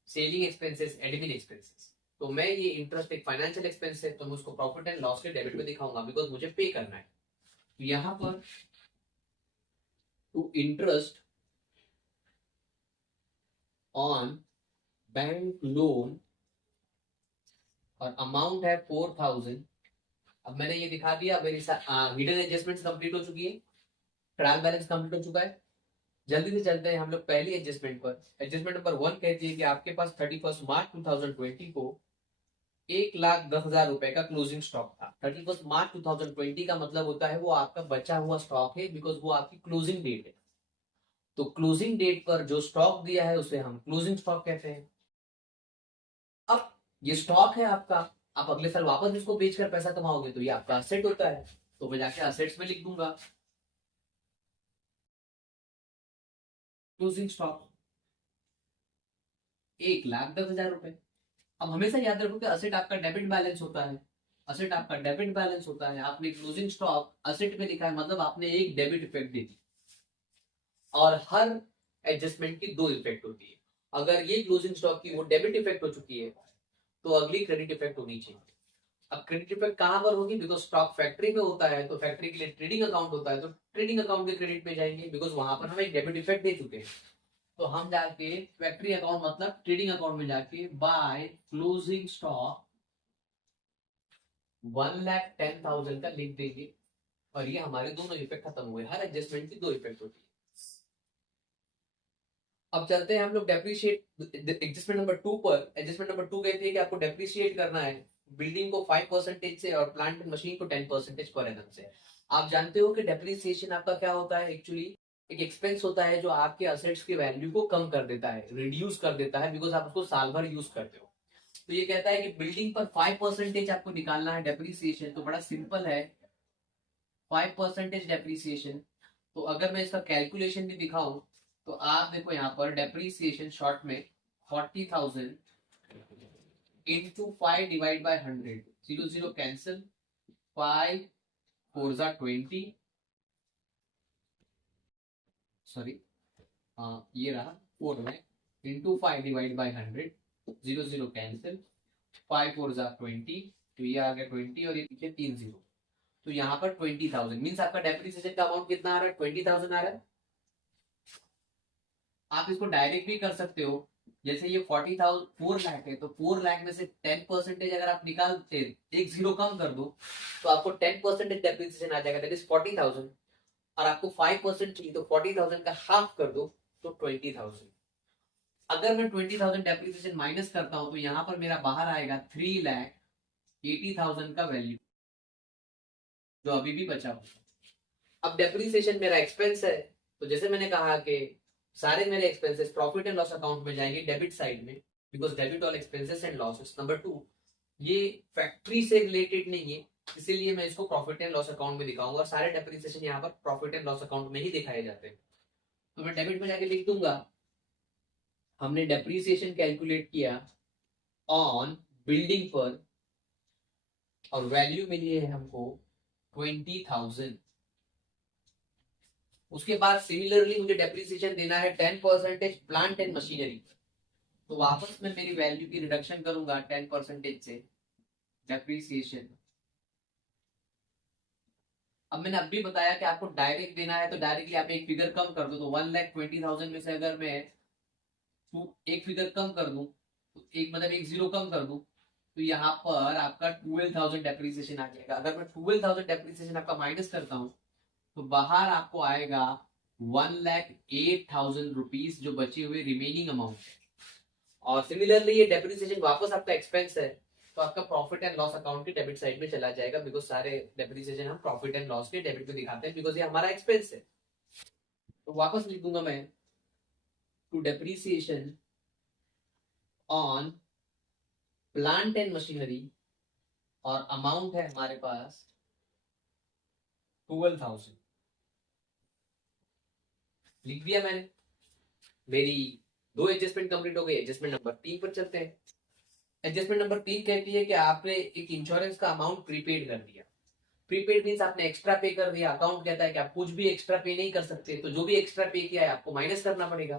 सेलिंग एक्सपेंसेस, एडमिन एक्सपेंसेस। तो मैं ये इंटरेस्ट एक फाइनेंशियल एक्सपेंस है, तो मैं उसको प्रॉफिट एंड लॉस के डेबिट में दिखाऊंगा बिकॉज मुझे पे करना है। तो यहां पर to interest on bank loan और अमाउंट है 4000। अब मैंने ये दिखा दिया, मेरी हिडन एडजस्टमेंट कंप्लीट हो चुकी है, ट्रायल बैलेंस कंप्लीट हो चुका है। जल्दी से चलते हैं हम लोग पहली एडजस्टमेंट पर। एडजस्टमेंट नंबर 1 कहती है कि आपके पास 31 मार्च 2020 को 1,10,000 रुपए का क्लोजिंग स्टॉक था। 31 मार्च 2020 का मतलब होता है वो आपका बचा हुआ स्टॉक है बिकॉज वो आपकी क्लोजिंग डेट है। तो क्लोजिंग डेट पर जो स्टॉक दिया है उसे हम क्लोजिंग स्टॉक कहते हैं। अब ये स्टॉक है आपका, आप अगले साल वापस इसको बेचकर पैसा कमाओगे तो ये आपका असेट होता है, तो मैं जाके असेट्स में लिख दूंगा क्लोजिंग स्टॉक 1,10,000 रुपए। अब हमेशा याद रखो कि असेट आपका डेबिट बैलेंस होता है, असेट आपका डेबिट बैलेंस होता है। आपने क्लोजिंग स्टॉक असेट में लिखा है मतलब आपने एक डेबिट इफेक्ट दे दी। और हर एडजस्टमेंट की दो इफेक्ट होती है, अगर ये क्लोजिंग स्टॉक की वो डेबिट इफेक्ट हो चुकी है तो अगली क्रेडिट इफेक्ट होनी चाहिए। अब क्रेडिट इफेक्ट कहां पर होगी, बिकॉज स्टॉक फैक्ट्री में होता है तो फैक्ट्री के लिए ट्रेडिंग अकाउंट होता है, तो ट्रेडिंग अकाउंट के क्रेडिट में जाएंगे, बिकॉज वहां पर हम एक डेबिट इफेक्ट दे चुके हैं। तो हम जाके फैक्ट्री अकाउंट मतलब ट्रेडिंग अकाउंट में जाके बाय क्लोजिंग स्टॉक 1,10,000 का लिख देंगे, और ये हमारे दोनों इफेक्ट खत्म हुए। हर एडजस्टमेंट की 2 इफेक्ट होती है। अब चलते हैं हम लोग डेप्रिशिएट एडजस्टमेंट नंबर 2 पर। एडजस्टमेंट नंबर 2 कहती है कि आपको डेप्रिशिएट करना है बिल्डिंग को 5% से और प्लांट एंड मशीन को 10% पर एनम से। आप जानते हो कि डेप्रिसिएशन आपका क्या होता है, एक्चुअली एक एक्सपेंस होता है जो आपके असेट्स की वैल्यू को कम कर देता है, रिड्यूस कर देता है, बिकॉज आप उसको साल भर यूज करते हो। तो ये कहता है कि बिल्डिंग पर 5% आपको निकालना है डेप्रिसिएशन। तो बड़ा सिंपल है, 5% डेप्रिसिएशन। तो अगर मैं इसका कैलकुलेशन भी दिखाऊं तो आप देखो यहाँ पर डेप्रिसिएशन शॉर्ट में 40,000 इंटू 5 डिवाइड बाय 100, 0 0 कैंसिल, 5 4 जा 20, सॉरी ये रहा 4 में, इंटू 5 डिवाइड बाय 100, 0 0 कैंसिल, 5 4 जा 20, तो ये आ गया 20 और ये पीछे 3 0। तो यहाँ पर 20,000 मीन्स आपका डेप्रिसिएशन का अमाउंट कितना आ रहा है, 20,000 आ रहा है। आप इसको डायरेक्ट भी कर सकते हो, जैसे ये 40,000 4 लाख है, तो 4 लाख में से 10% अगर आप निकालते, एक जीरो कम कर दो, तो आपको 10% डेप्रिसिएशन आ जाएगा, दैट इज 40,000। और आपको 5% चाहिए तो 40,000 का हाफ कर दो तो 20,000। अगर मैं 20,000 डेप्रिसिएशन माइनस करता हूं तो यहाँ पर मेरा बाहर आएगा 3,80,000 का वैल्यू जो अभी भी बचा हुआ। अब डेप्रिसिएशन मेरा एक्सपेंस है, तो जैसे मैंने कहा कि सारे मेरे expenses profit and loss account में जाएंगे डेबिट साइड में, because debit all expenses and losses. Number 2, ये फैक्ट्री से रिलेटेड नहीं है, इसीलिए मैं इसको प्रॉफिट एंड लॉस अकाउंट में दिखाऊंगा। सारे डेप्रिसिएशन यहाँ पर प्रॉफिट एंड लॉस अकाउंट में ही दिखाए जाते हैं। तो मैं डेबिट में जाके लिख दूंगा, हमने डेप्रिसिएशन कैलकुलेट किया ऑन बिल्डिंग पर और वैल्यू मिली है हमको 20,000। उसके बाद सिमिलरली मुझे डेप्रिसिएशन देना है 10% प्लांट एंड मशीनरी। तो वापस मैं मेरी वैल्यू की रिडक्शन करूंगा 10% से डेप्रिसिएशन। अब मैंने अभी बताया कि आपको डायरेक्ट देना है तो डायरेक्टली आप एक फिगर कम कर दो, तो 1,20,000 में से अगर मैं एक फिगर कम कर दूं, तो एक मतलब एक जीरो कम कर दूं, तो यहाँ पर आपका 12,000 डेप्रिसिएशन आ जाएगा। अगर मैं 12,000 डेप्रिसिएशन आपका माइनस करता हूँ तो बाहर आपको आएगा 1,08,000 रुपीज जो बचे हुए रिमेनिंग अमाउंट है। और सिमिलरली ये डेप्रिसिएशन वापस आपका एक्सपेंस है, तो आपका प्रॉफिट एंड लॉस अकाउंट के डेबिट साइड में चला जाएगा, बिकॉज सारे डेप्रिसिएशन हम प्रॉफिट एंड लॉस के डेबिट में दिखाते हैं, बिकॉज ये हमारा एक्सपेंस है। तो वापस लिख दूंगा मैं to depreciation on plant and machinery, और अमाउंट है हमारे पास 12,000। लिख दिया मैंने, मेरी 2 एडजस्टमेंट कंप्लीट हो गई। एडजस्टमेंट नंबर 3 पर चलते हैं। एडजस्टमेंट नंबर 3 कहती है कि आपने एक इंश्योरेंस का अमाउंट प्रीपेड कर दिया। प्रीपेड मीन्स आपने एक्स्ट्रा पे कर दिया। अकाउंट कहता है कि आप कुछ भी एक्स्ट्रा पे नहीं कर सकते, तो जो भी एक्स्ट्रा पे किया है आपको माइनस करना पड़ेगा।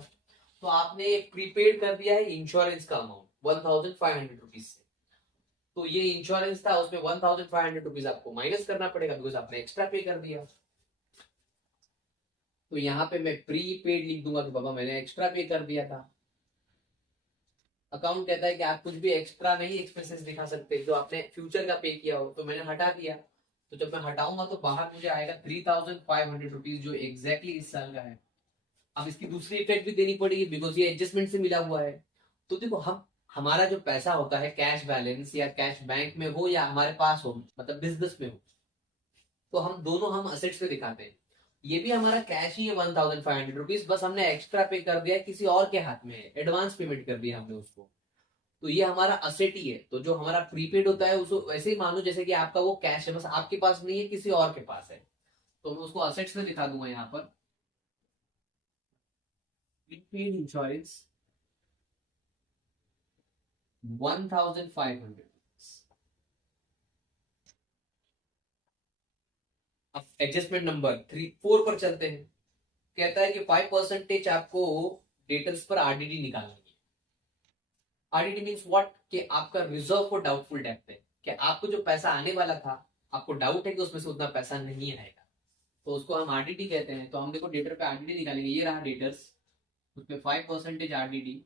तो आपने प्रीपेड कर दिया है इंश्योरेंस का अमाउंट 1,500 रुपीज से। तो ये इंश्योरेंस था, उसमें 1,500 रुपीज आपको माइनस करना पड़ेगा, बिकॉज आपने एक्स्ट्रा पे कर दिया। तो यहाँ पे मैं प्रीपेड लिख दूंगा कि बाबा मैंने एक्स्ट्रा पे कर दिया था। अकाउंट कहता है कि आप कुछ भी एक्स्ट्रा नहीं एक्सपेंसेस दिखा सकते जो आपने फ्यूचर का पे किया हो, तो मैंने हटा दिया। तो जब मैं हटाऊंगा तो बाहर मुझे आएगा 3,500 रुपीज जो एग्जैक्टली इस साल का है। अब इसकी दूसरी इफेक्ट भी देनी पड़ेगी, बिकॉज ये एडजस्टमेंट से मिला हुआ है। तो देखो, हम हमारा जो पैसा होता है कैश बैलेंस या कैश बैंक में हो या हमारे पास हो, मतलब बिजनेस में हो, तो हम दोनों हम असेट्स पे दिखाते हैं। ये भी हमारा कैश ही है 1,500 रुपीज, बस हमने एक्स्ट्रा पे कर दिया, किसी और के हाथ में है, एडवांस पेमेंट कर दिया हमने उसको। तो ये हमारा असेट ही है। तो जो हमारा प्रीपेड होता है उसको वैसे ही मानो जैसे कि आपका वो कैश है, बस आपके पास नहीं है, किसी और के पास है। तो मैं उसको असेट्स में दिखा दूंगा यहाँ पर, प्रीपेड इंश्योरेंस 1,500। अब एडजस्टमेंट नंबर 4 पर चलते हैं। कहता है कि 5% आपको डेटर्स पर आरडीडी निकालनी है। आरडीडी मीन्स व्हाट, कि आपका रिजर्व फॉर डाउटफुल डेब्ट है। कि आपको जो पैसा आने वाला था, आपको डाउट है कि उसमें से उतना पैसा नहीं आएगा, तो उसको हम आरडीटी कहते हैं। तो हम देखो डेटर पे आरडीटी निकालेंगे, ये रहा डेटर्स, उसमें 5% आरडीटी।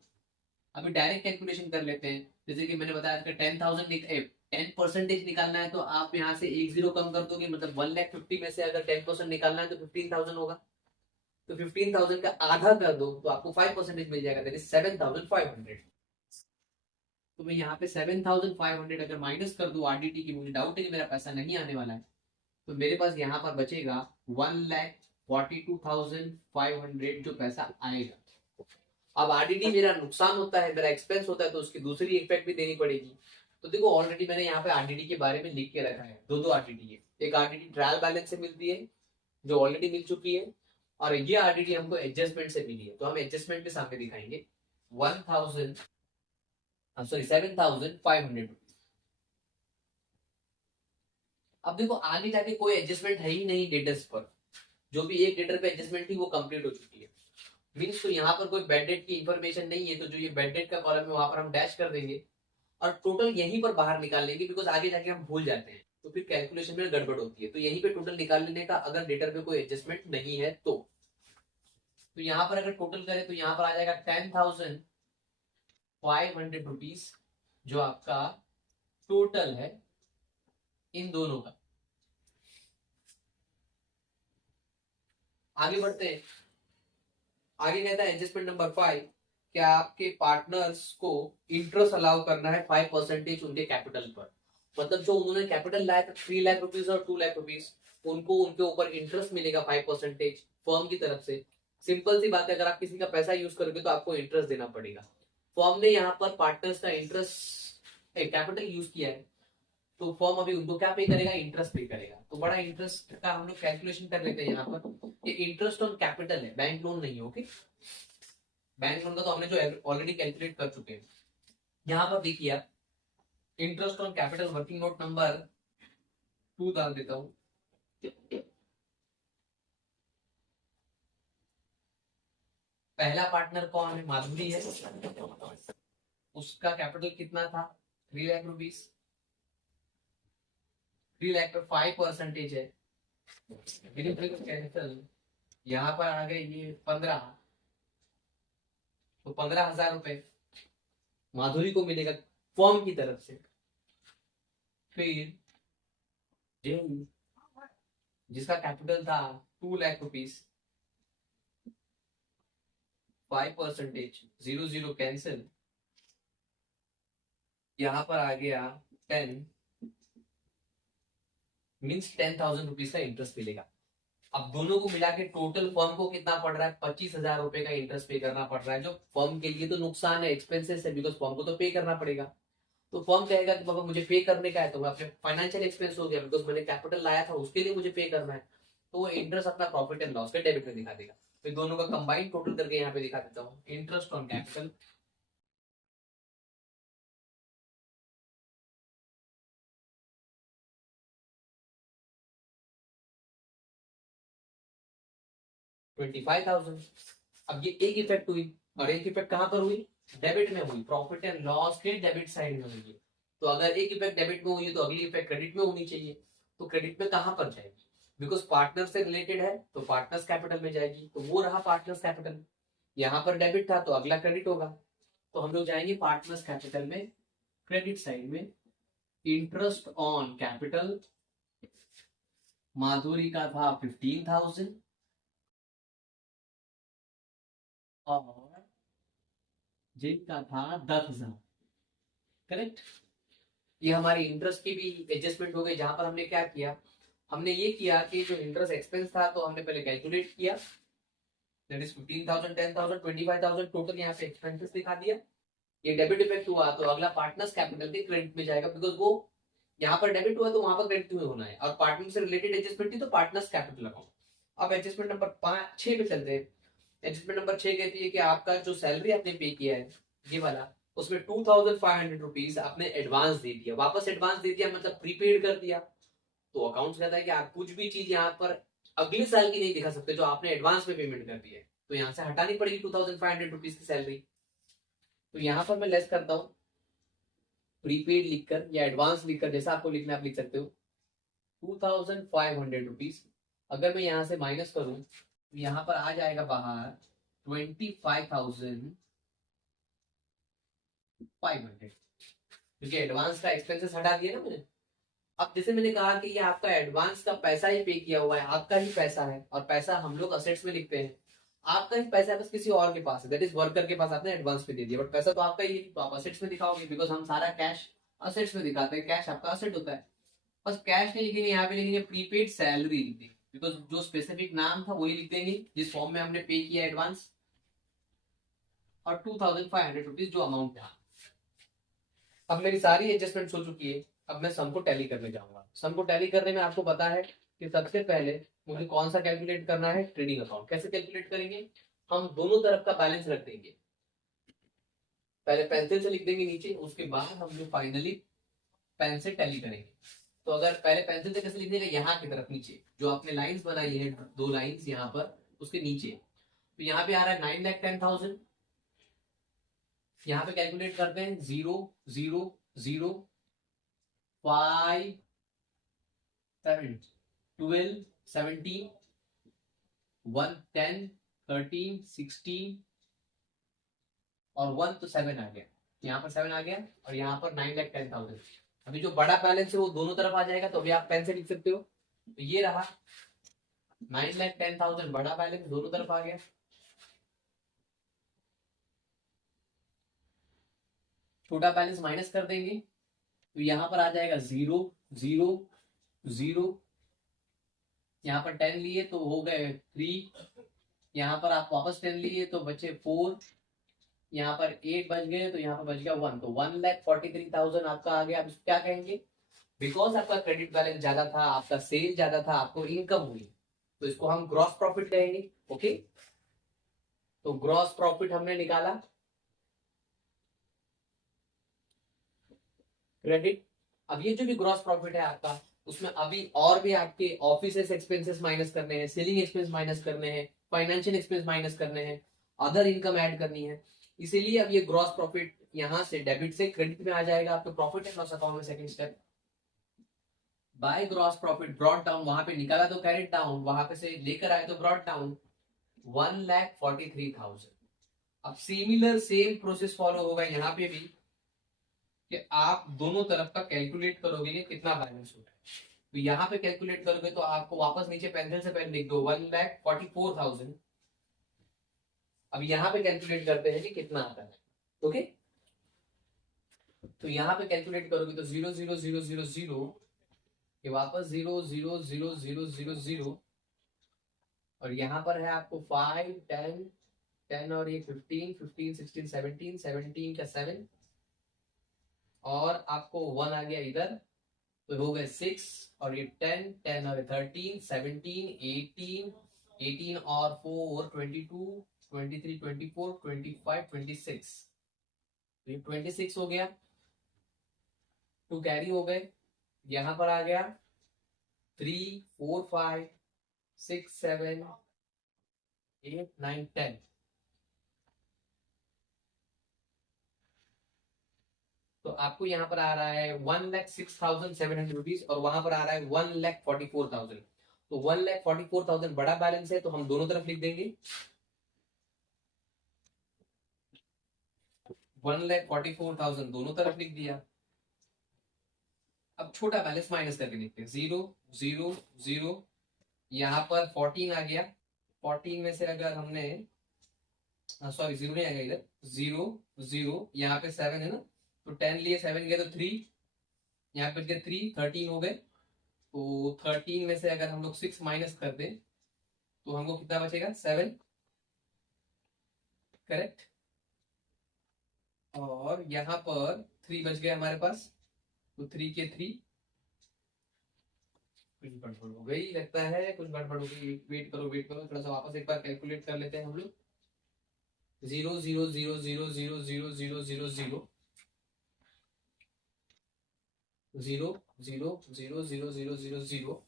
अभी डायरेक्ट कैलकुलेशन कर लेते हैं। जैसे कि मैंने बताया था 10,000 निकालना है, तो आप यहाँ से एक जीरो कम कर दोगे, मतलब 1,50,000 में से अगर 10% निकालना है तो 15,000 होगा। तो 15,000 का आधा कर दो तो आपको 5% मिल जाएगा, दैट इज 7,500। तो मैं यहाँ पे 7,500 अगर माइनस कर दूं आरडीटी की, मुझे डाउट है कि मेरा पैसा नहीं आने वाला है, तो मेरे पास यहाँ पर बचेगा 1,42,500 जो पैसा आएगा। अब आरडीटी मेरा नुकसान होता है, मेरा एक्सपेंस होता है, तो उसकी दूसरी इफेक्ट भी देनी पड़ेगी। तो देखो ऑलरेडी मैंने यहाँ पे आरडीटी के बारे में लिख के रखा है, दो आरडीटी है। एक आरडीटी ट्रायल बैलेंस से मिलती है जो ऑलरेडी मिल चुकी है, और ये आरडीटी हमको एडजस्टमेंट से मिली है, तो हम एडजस्टमेंट के सामने दिखाएंगे 7,500। अब देखो आगे जाके कोई एडजस्टमेंट है ही नहीं डेटर्स पर, जो भी एक डेटर पे एडजस्टमेंट थी वो कंप्लीट हो चुकी है। मीन्स तो यहाँ पर कोई बेड डेट की इंफॉर्मेशन नहीं है, तो जो ये बेड डेट का कॉलम है वहां पर हम डैश कर देंगे और टोटल यहीं पर बाहर निकाल लेंगे, बिकॉज आगे जाके हम भूल जाते हैं तो फिर कैलकुलेशन में गड़बड़ होती है। तो यहीं पे टोटल निकाल लेने का, अगर डेटर पे कोई एडजस्टमेंट नहीं है तो यहाँ पर अगर टोटल करें तो यहाँ पर आ जाएगा 10,500 रुपीज, जो आपका टोटल है इन दोनों का। आगे बढ़ते हैं। आगे कहता है एडजस्टमेंट नंबर 5, क्या आपके पार्टनर्स को इंटरेस्ट अलाउ करना है 5% उनके कैपिटल पर। मतलब जो उन्होंने कैपिटल लाया था 3 लाख रुपीज और 2 लाख रुपीज, उनको उनके ऊपर इंटरेस्ट मिलेगा 5% फर्म की तरफ से। सिंपल सी बात है, अगर आप किसी का पैसा यूज करोगे तो आपको इंटरेस्ट देना पड़ेगा। फर्म ने यहाँ पर पार्टनर्स का इंटरेस्ट कैपिटल यूज किया है, तो फर्म अभी उनको क्या पे करेगा, इंटरेस्ट पे करेगा। तो बड़ा इंटरेस्ट का हम लोग कैलकुलेशन कर लेते हैं यहाँ पर। ये इंटरेस्ट ऑन कैपिटल है, बैंक लोन नहीं है। ओके, बैंक लोन का तो हमने जो ऑलरेडी कैलकुलेट कर चुके हैं। यहाँ पर देखिए interest on capital working note number 2 डाल देता हूं। पहला पार्टनर कौन है, माधुरी है। उसका कैपिटल कितना था, 3 लाख रुपीज। 3 लाख पे 5% है, कैंसिल। यहाँ पर आ गए ये 15, तो 15,000 रुपए माधुरी को मिलेगा फर्म की तरफ से। फिर जिसका कैपिटल था 2 लाख रुपीज, 5%, 0 0 कैंसिल। यहां पर आ गया 10, मीन्स 10,000 रुपीज का इंटरेस्ट मिलेगा। अब दोनों को मिला के टोटल फर्म को कितना पड़ रहा है, 25,000 रुपए का इंटरेस्ट पे करना पड़ रहा है, जो फर्म के लिए तो नुकसान है, एक्सपेंसेस है, बिकॉज फर्म को तो पे करना पड़ेगा। तो फर्म कहेगा कि बाबा मुझे पे करने का है, तो अपने फाइनेंशियल एक्सपेंस हो गया, बिकॉज मैंने कैपिटल लाया था उसके लिए मुझे पे करना है, तो वो इंटरेस्ट अपना प्रॉफिट एंड लॉस के डेबिट में दिखा देगा। फिर दोनों का कंबाइंड टोटल करके यहाँ पे दिखा देता हूँ, इंटरेस्ट ऑन कैपिटल $25,000। अब ये एक इफेक्ट हुई, और एक इफेक्ट कहां पर हुई, डेबिट में हुई, प्रॉफिट एंड लॉस के डेबिट साइड में हुई। तो अगर एक इफेक्ट डेबिट में हुई है तो अगली इफेक्ट क्रेडिट में होनी चाहिए। तो क्रेडिट में कहां पर जाएगी, बिकॉज पार्टनर से रिलेटेड है तो पार्टनर्स कैपिटल में जाएगी, तो वो रहा पार्टनर्स कैपिटल। यहाँ पर डेबिट था तो अगला क्रेडिट होगा, तो हम लोग जाएंगे पार्टनर्स कैपिटल में, क्रेडिट साइड में। इंटरेस्ट ऑन कैपिटल माधुरी का था 15,000 और जिनका था 10,000। करेक्ट। ये हमारी इंटरेस्ट की भी एडजस्टमेंट हो गई, जहां पर हमने क्या किया, हमने ये किया कि जो इंटरेस्ट एक्सपेंस था तो हमने पहले कैलकुलेट किया, दैट इज 15,000, 10,000, 25,000 टोटल यहाँ पे एक्सपेंसेस दिखा दिया। ये डेबिट इफेक्ट हुआ तो अगला पार्टनर्स कैपिटल के क्रेडिट में जाएगा, बिकॉज वो यहाँ पर डेबिट हुआ तो वहां पर क्रेडिट में होना है, और पार्टनर से रिलेटेड एडजस्टमेंट थी तो पार्टनर्स कैपिटल अकाउंट। अब एडजस्टमेंट नंबर 6 पे चलते हैं। एडजस्टमेंट नंबर 6 कहती है कि आपका जो सैलरी आपने पे किया है ये वाला, उसमें 2,500 रुपीज आपने एडवांस दे दिया, वापस एडवांस दे दिया मतलब प्रीपेड कर दिया। तो अकाउंट्स कहता है कि आप कुछ भी चीज यहाँ पर अगले साल की नहीं दिखा सकते जो आपने एडवांस में पेमेंट कर दी है, तो यहाँ से हटानी पड़ेगी 2,500 रुपीज की सैलरी। तो यहाँ पर मैं लेस करता हूँ, प्रीपेड लिखकर या एडवांस लिखकर, जैसा आपको लिखना आप लिख सकते हो 2500 रुपीज। अगर मैं यहां से माइनस करूं तो यहां पर आ जाएगा बाहर 25,500, क्योंकि एडवांस का एक्सपेंसेस हटा दिया ना मैंने। अब जैसे मैंने कहा कि ये आपका एडवांस का पैसा ही पे किया हुआ है, आपका ही पैसा है, और पैसा हम लोग असेट्स में लिखते हैं। आपका ही पैसा है, बस किसी और के पास है, दैट इज वर्कर के पास आपने एडवांस पे दे दिया, बट पैसा तो आपका ही है, तो आप असेट्स में दिखाओगे, बिकॉज हम सारा कैश असेट्स में दिखाते हैं, कैश आपका असेट होता है। बस कैश नहीं लिखेंगे, यहाँ पे लिखेंगे प्रीपेड सैलरी लिख देंगे, बिकॉज जो स्पेसिफिक नाम था वही लिख देंगे जिस फॉर्म में हमने पे किया एडवांस, और 2500 रुपीज जो अमाउंट था। अब मेरी सारी एडजस्टमेंट हो चुकी है, अब मैं सम को टैली करने जाऊंगा। सम को टैली करने में आपको पता है कि सबसे पहले मुझे कौन सा कैलकुलेट करना है, ट्रेडिंग अकाउंट। कैसे कैलकुलेट करेंगे, हम दोनों तरफ का बैलेंस रख देंगे, पहले पेंसिल से लिख देंगे नीचे, उसके बाद हम लोग फाइनली पेन से टैली करेंगे। तो अगर पहले पेंसिल से कैसे लिखने का, यहाँ की तरफ नीचे जो आपने लाइंस बनाई है, 2 लाइंस यहाँ पर, उसके नीचे, तो यहाँ पे आ रहा है 9,10,000। यहाँ पे कैलकुलेट करते हैं 0 0 0 5 7 12 17 1 10 13 16 और 1, तो 7 आ गया, यहाँ पर 7 आ गया, और यहाँ पर 9,10,000। अभी जो बड़ा बैलेंस है वो दोनों तरफ आ जाएगा, तो अभी आप पेन से लिख सकते हो, तो ये रहा 9,10,000 बड़ा बैलेंस दोनों तरफ आ गया। छोटा बैलेंस माइनस कर देंगे, तो यहाँ पर आ जाएगा 0 0 0, यहाँ पर 10 लिए तो हो गए 3, यहाँ पर आप वापस 10 लिए तो बचे 4, यहाँ पर 8 बच गए, तो यहाँ पर बच गया 1, तो 1,43,000 आपका आ गया। अब इसको क्या कहेंगे, बिकॉज आपका क्रेडिट बैलेंस ज्यादा था, आपका सेल ज्यादा था, आपको इनकम हुई, तो इसको हम ग्रॉस प्रॉफिट कहेंगे। ओके, तो ग्रॉस प्रॉफिट हमने निकाला, क्रेडिट। अब ये जो भी ग्रॉस प्रॉफिट है आपका, उसमें अभी और भी आपके ऑफिस एक्सपेंसेस माइनस करने हैं, सेलिंग एक्सपेंस माइनस करने हैं, फाइनेंशियल एक्सपेंस माइनस करने हैं, अदर इनकम ऐड करनी है, इसीलिए अब ये ग्रॉस प्रॉफिट यहां से डेबिट से क्रेडिट में आ जाएगा आपके प्रॉफिट एंड लॉस अकाउंट में। Second step, by gross profit brought down, वहां पे निकाला तो कैरिड डाउन, वहां पे से लेकर आए तो ब्रॉट डाउन 1,43,000। अब सिमिलर सेम प्रोसेस फॉलो होगा यहाँ पे भी, कि आप दोनों तरफ का कैलकुलेट करोगे कि कितना बैलेंस हो रहा है। तो यहाँ पे कैलकुलेट करोगे तो आपको वापस नीचे पेंसिल से पहले लिख दो 1,44,000। अब यहाँ पे कैलकुलेट करते हैं कि कितना आता है। ओके, तो यहाँ पे कैलकुलेट करोगे तो 0,0,0,0,0 ये वापस 0,0,0,0,0 और यहाँ पर है आपको 5 10 10 और ये 15 15 16 17 17 का 7 और आपको 1 आ गया इधर, तो हो गए 6 और ये 10 10 और 13 17 18 18 और 4 22 23 24 25 26, तो ये 26 हो गया, 2 कैरी हो गए, यहां पर आ गया 3 4 5 6 7 8 9 10, तो आपको यहाँ पर आ रहा है 1,06,700 रुपीज और वहां पर आ रहा है 1,44,000। तो 1,44,000 बड़ा बैलेंस है, तो हम दोनों तरफ लिख देंगे 1,44,000 दोनों तरफ लिख दिया। अब छोटा बैलेंस माइनस करके लिखते हैं 0 0 0, यहाँ पर 14 आ गया, 14 में से अगर हमने सॉरी 0 नहीं आ गया इधर, 0 0 यहाँ पे 7 है ना, तो 10 लिए 7 गए तो 3, यहाँ पे 3 13 हो गए, तो 13 में से अगर हम लोग 6 माइनस कर दें तो हमको कितना बचेगा 7, करेक्ट। और यहाँ पर 3 बच गए हमारे पास, तो 3 के 3, कुछ गड़बड़ हो गई लगता है, कुछ गड़बड़ हो गई, वेट करो थोड़ा सा, वापस एक बार कैलकुलेट कर लेते हैं हम लोग। 0,0,0,0,0,0,0,0,0,0 0,0,0,0,0,0,0,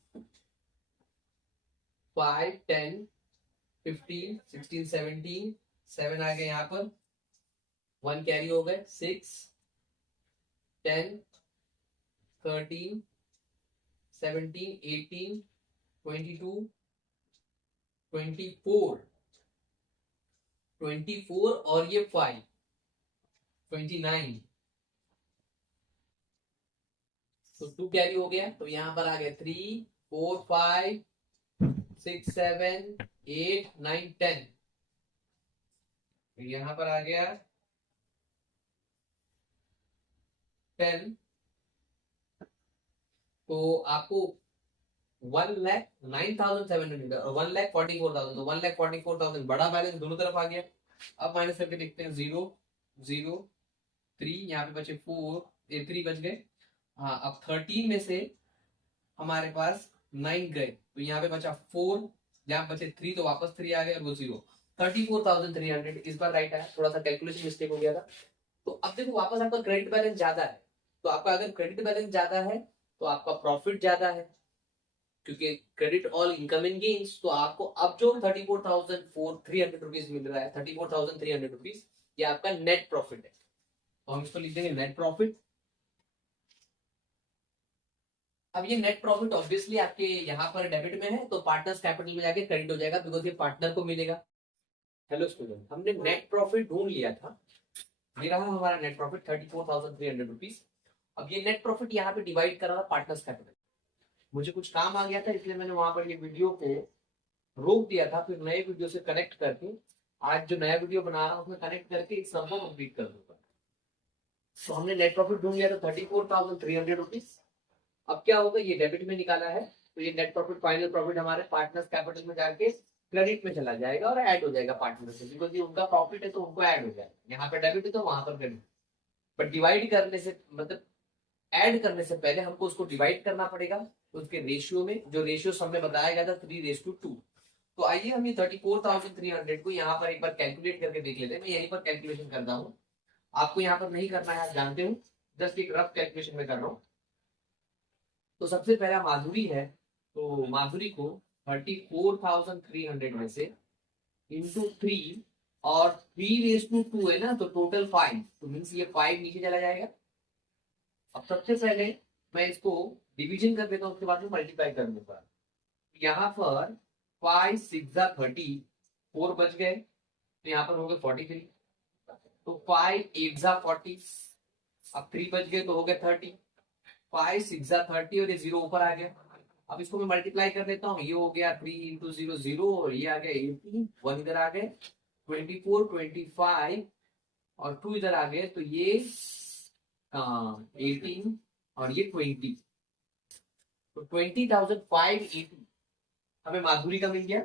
5 10 15 16 17 7 आ गए, यहाँ पर 1 कैरी हो गए, 6 10, 13, 17, 18, 22, 24, 24 और ये 5, 29। तो 2 कैरी हो गया, तो यहां पर आ गया 3, 4, 5, 6, 7, 8, 9, 10। यहां पर आ गया 10। तो आपको 1,09,700 और 1,44,000, तो 1,44,000 बड़ा बैलेंस दोनों तरफ आ गया। अब माइनस करके देखते हैं, 0, 0, 3, यहाँ पे बचे 4, 3 बच गए। हाँ, अब 13 में से हमारे पास 9 गए, तो यहाँ पे बचा 4, यहाँ बचे 3, तो वापस 3 आ गए और वो 0। 34,300 इस बार राइट है, थोड़ा सा कैलकुलेशन मिस्टेक हो गया था। तो अब देखो वापस आपका क्रेडिट बैलेंस ज्यादा है, तो आपका अगर क्रेडिट बैलेंस ज्यादा है तो आपका प्रॉफिट ज्यादा है, क्योंकि credit all income in gains. तो आपको अब जो 34,300 रुपीज मिल रहा है, 34,300 रुपीज, ये आपका नेट प्रॉफिट है। तो हम इसको लिख देंगे नेट प्रॉफिट। अब ये नेट प्रॉफिट ऑब्वियसली आपके यहाँ पर डेबिट में है, तो पार्टनर्स कैपिटल में जाके क्रेडिट हो जाएगा, बिकॉज ये पार्टनर को मिलेगा। हेलो स्टूडेंट, हमने नेट प्रॉफिट ढूंढ लिया था, ये रहा हमारा नेट प्रॉफिट 34,300 रुपीज। अब ये नेट प्रॉफिट यहाँ पे डिवाइड करा था पार्टनर्स कैपिटल। मुझे कुछ काम आ गया था, इसलिए मैंने वहां पर ये वीडियो को रोक दिया था, फिर नए वीडियो से कनेक्ट करके आज जो नया वीडियो बना रहा हूँ उसमें कनेक्ट करके इस सम को कंप्लीट कर दूंगा। तो हमने नेट प्रॉफिट ढूंढ लिया था 34,300 रुपीज। अब क्या होगा, ये डेबिट में निकाला है, तो ये नेट प्रॉफिट फाइनल प्रॉफिट हमारे पार्टनर्स कैपिटल में जाके क्रेडिट में चला जाएगा और ऐड हो जाएगा पार्टनर से, बिकॉज ये उनका प्रॉफिट है तो उनको ऐड हो जाएगा। यहाँ पे डेबिट है तो वहां पर क्रेडिट। बट डिवाइड करने से मतलब ऐड करने से पहले हमको उसको डिवाइड करना पड़ेगा उसके रेशियो में, जो रेशियो हमने बताया गया था 3:2। तो आइए हम ये 34,300 को यहाँ पर एक बार कैलकुलेट करके देख लेते हैं। मैं यहीं पर कैलकुलेशन करता हूँ, आपको यहाँ पर नहीं करना है, आप जानते हो, जस्ट एक रफ कैलकुलेशन में कर रहा हूँ। तो सबसे पहला माधुरी है, तो माधुरी को 34,300 में से इंटू 3 और 3:2 है ना, तो टोटल 5, तो मीन्स ये 5 नीचे चला जाएगा। अब सबसे पहले मैं इसको डिवीजन कर देता हूँ, उसके बाद में मल्टीप्लाई कर दूंगा। यहाँ पर 5 6 30, 4 बच गए, तो यहाँ पर हो गए 43। तो 5 8 40, अब 3 बच गए तो हो गए 30। 5 6 30 और ये 0 ऊपर आ गया। अब इसको मैं मल्टीप्लाई कर देता हूँ, ये हो गया 3 इंटू 0 0 और ये आ गया 18, 1 इधर आ गए, 24 25 और 2 इधर आ गए, तो ये 18 और ये 20, तो 20,580 हमें माधुरी का मिल गया।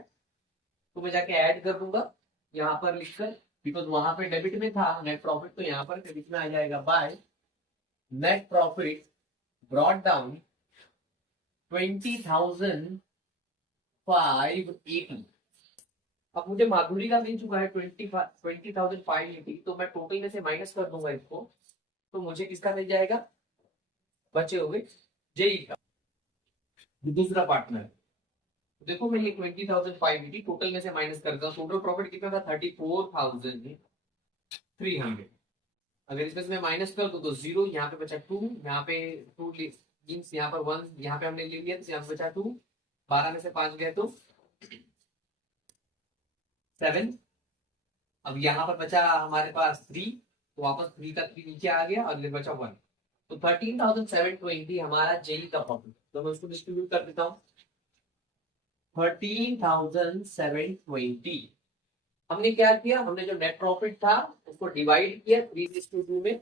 तो मैं जाके ऐड कर दूंगा यहाँ पर लिखकर, बिकॉज वहां पे डेबिट में था नेट प्रॉफिट, तो यहाँ पर क्रेडिट में आ जाएगा। By net profit brought down 20,580। अब मुझे माधुरी का मिल चुका है 20,580, तो मैं टोटल में से माइनस कर दूंगा इसको, तो मुझे किसका मिल जाएगा, बचे हुए जेई का, दूसरा पार्टनर। देखो मैं ये 20,580 टोटल में से माइनस करता हूँ, टोटल प्रॉफिट कितना था 34,300। अगर इसमें से मैं माइनस कर दूं तो 0, यहाँ पे बचा 2, यहाँ पे 2 मीन्स यहाँ पर 1 यहाँ पे हमने ले लिया, तो यहाँ पे बचा 2, 12 में से 5 गए तो 7। अब यहाँ पर बचा हमारे पास 3, तो वापस 3 का 3 नीचे आ गया और ये बचा 1, तो 13,720 हमारा जेई का प्रॉफिट। तो मैं उसको डिस्ट्रीब्यूट कर देता हूँ, 13,720। हमने क्या किया, हमने जो नेट प्रॉफिट था उसको डिवाइड किया 3:2 में।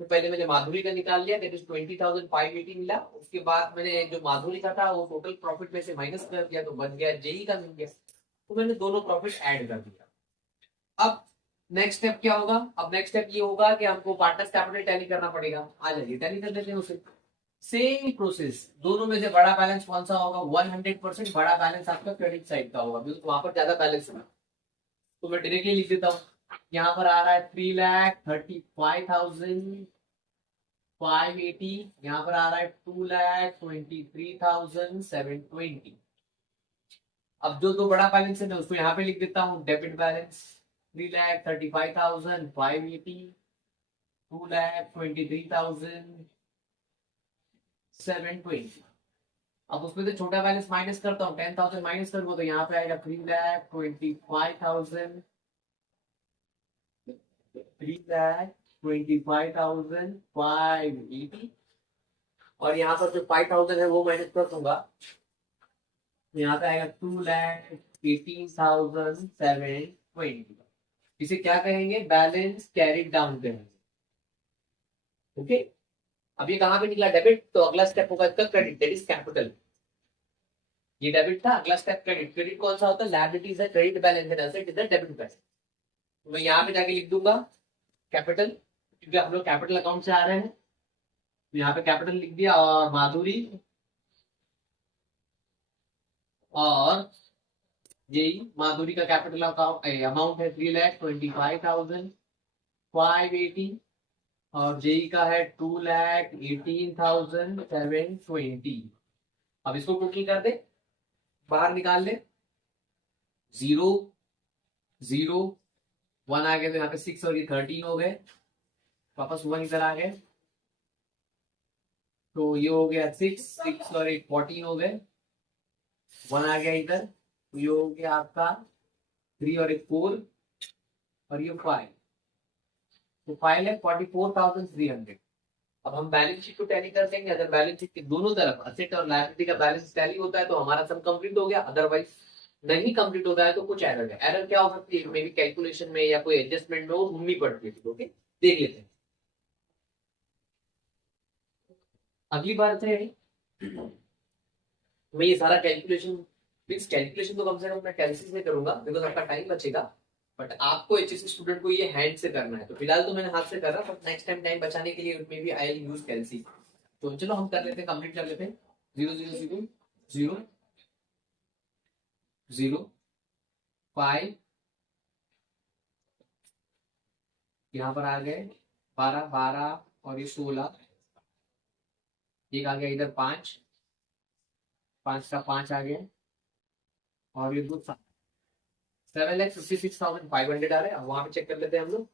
तो पहले मैंने माधुरी का निकाल लिया, दैट इज 20,580 मिला। उसके बाद मैंने जो माधुरी का था वो टोटल प्रॉफिट में से माइनस कर दिया, तो बच गया जेई का मिल गया। तो मैंने दोनों प्रॉफिट ऐड कर दिया। अब नेक्स्ट स्टेप क्या होगा, अब नेक्स्ट स्टेप ये होगा कि हमको पार्टनर्स कैपिटल टैली करना पड़ेगा। आ जाइए टैली कर लेते हैं उसे। सेम प्रोसेस, दोनों में से बड़ा बैलेंस कौन सा होगा, 100% बड़ा बैलेंस आपका क्रेडिट साइड का होगा, बिकॉज वहां पर ज्यादा बैलेंस है। तो मैं डायरेक्टली लिख देता हूँ, यहाँ पर आ रहा है 3,35,580, यहाँ पर आ रहा है 2,23,720। अब जो दो बड़ा बैलेंस है मैं उसको यहाँ पे लिख देता हूँ, डेबिट बैलेंस 3,35,580 2,23,720। अब उसमें से छोटा बैलेंस माइनस करता हूँ, 10,000 माइनस करूंगा तो यहाँ पे आएगा 3,25,580। और यहाँ पर जो 5,000 है वो माइनस कर दूंगा, तो यहाँ पे आएगा 2,18,720। इसे क्या कहेंगे, बैलेंस कैरिड डाउन कहेंगे। ओके, अब ये कहां पे निकला, डेबिट, तो अगला स्टेप होगा इसका क्रेडिट, दैट इज कैपिटल। ये डेबिट था, अगला स्टेप क्रेडिट। क्रेडिट कौन सा होता है, लायबिलिटीज है, क्रेडिट बैलेंस है, एसेट इज डेबिट बैलेंस। तो मैं यहाँ पे जाके लिख दूंगा कैपिटल, क्योंकि हम लोग कैपिटल अकाउंट से आ रहे हैं, तो यहाँ पे कैपिटल लिख दिया। और माधुरी और यही माधुरी का कैपिटल अकाउंट अमाउंट है 3,25,580। और जेई का है 2,18,720। अब इसको टोटल कर दे, बाहर निकाल ले, 0,0,1 आ गए, तो यहाँ पे 6 और ये 13 हो गए, वापस 1 इधर आ गए, तो ये हो गया 6 और 8 14 हो गए, 1 आ गया इधर, तो ये हो गया आपका 3 और 1 4, और ये 5, तो 5,44,300। अब हम बैलेंस शीट को टैली कर देंगे। अगर बैलेंस शीट के दोनों तरफ असेट और लायबिलिटी का बैलेंस टैली होता है तो हमारा सम कंप्लीट हो गया, अदरवाइज नहीं कंप्लीट होता है तो कुछ एरर है। एरर क्या हो सकती है, मे बी कैलकुलेशन में या कोई एडजस्टमेंट में वो ढूंढनी पड़ती है। ओके, देख लेते हैं। अगली बात है, मैं ये सारा कैलकुलेशन, मीन्स कैलकुलेशन तो कम से कम मैं कैलसिस में करूंगा बिकॉज आपका टाइम बचेगा, बट आपको एचएससी स्टूडेंट को ये हैंड से करना है। तो फिलहाल तो मैंने हाथ से कर रहा, बट नेक्स्ट टाइम टाइम बचाने के लिए maybe I will use calci. तो चलो हम कर लेते हैं, कंप्लीट कर लेते हैं। 0,0,0,0,0,5, यहाँ पर आ गए 12 12 और ये 16, एक आ गया इधर 5, 5 का 5 आ गया, और ये 7,56,500 आ रहे हैं। अब वहां पे चेक कर लेते हैं हम लोग।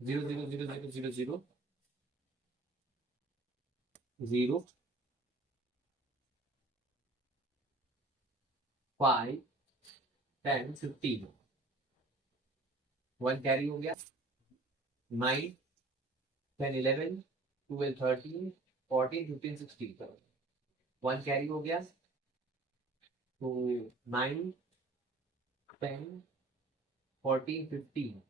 0,0,0,0,0,0,0, 5 10 15, 1 कैरी हो गया, 9 10 11 12 13 14 15 16, 1 कैरी हो गया, तो 9 10 14 15,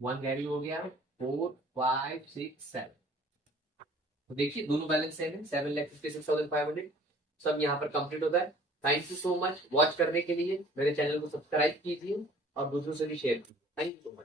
1 कैरी हो गया, 4 5 6 7। तो देखिए दोनों बैलेंस सेम है, 7,56,500 सब यहाँ पर कंप्लीट होता है। Thank you so much watch करने के लिए। मेरे चैनल को सब्सक्राइब कीजिए और दूसरों से भी शेयर कीजिए। Thank you so much.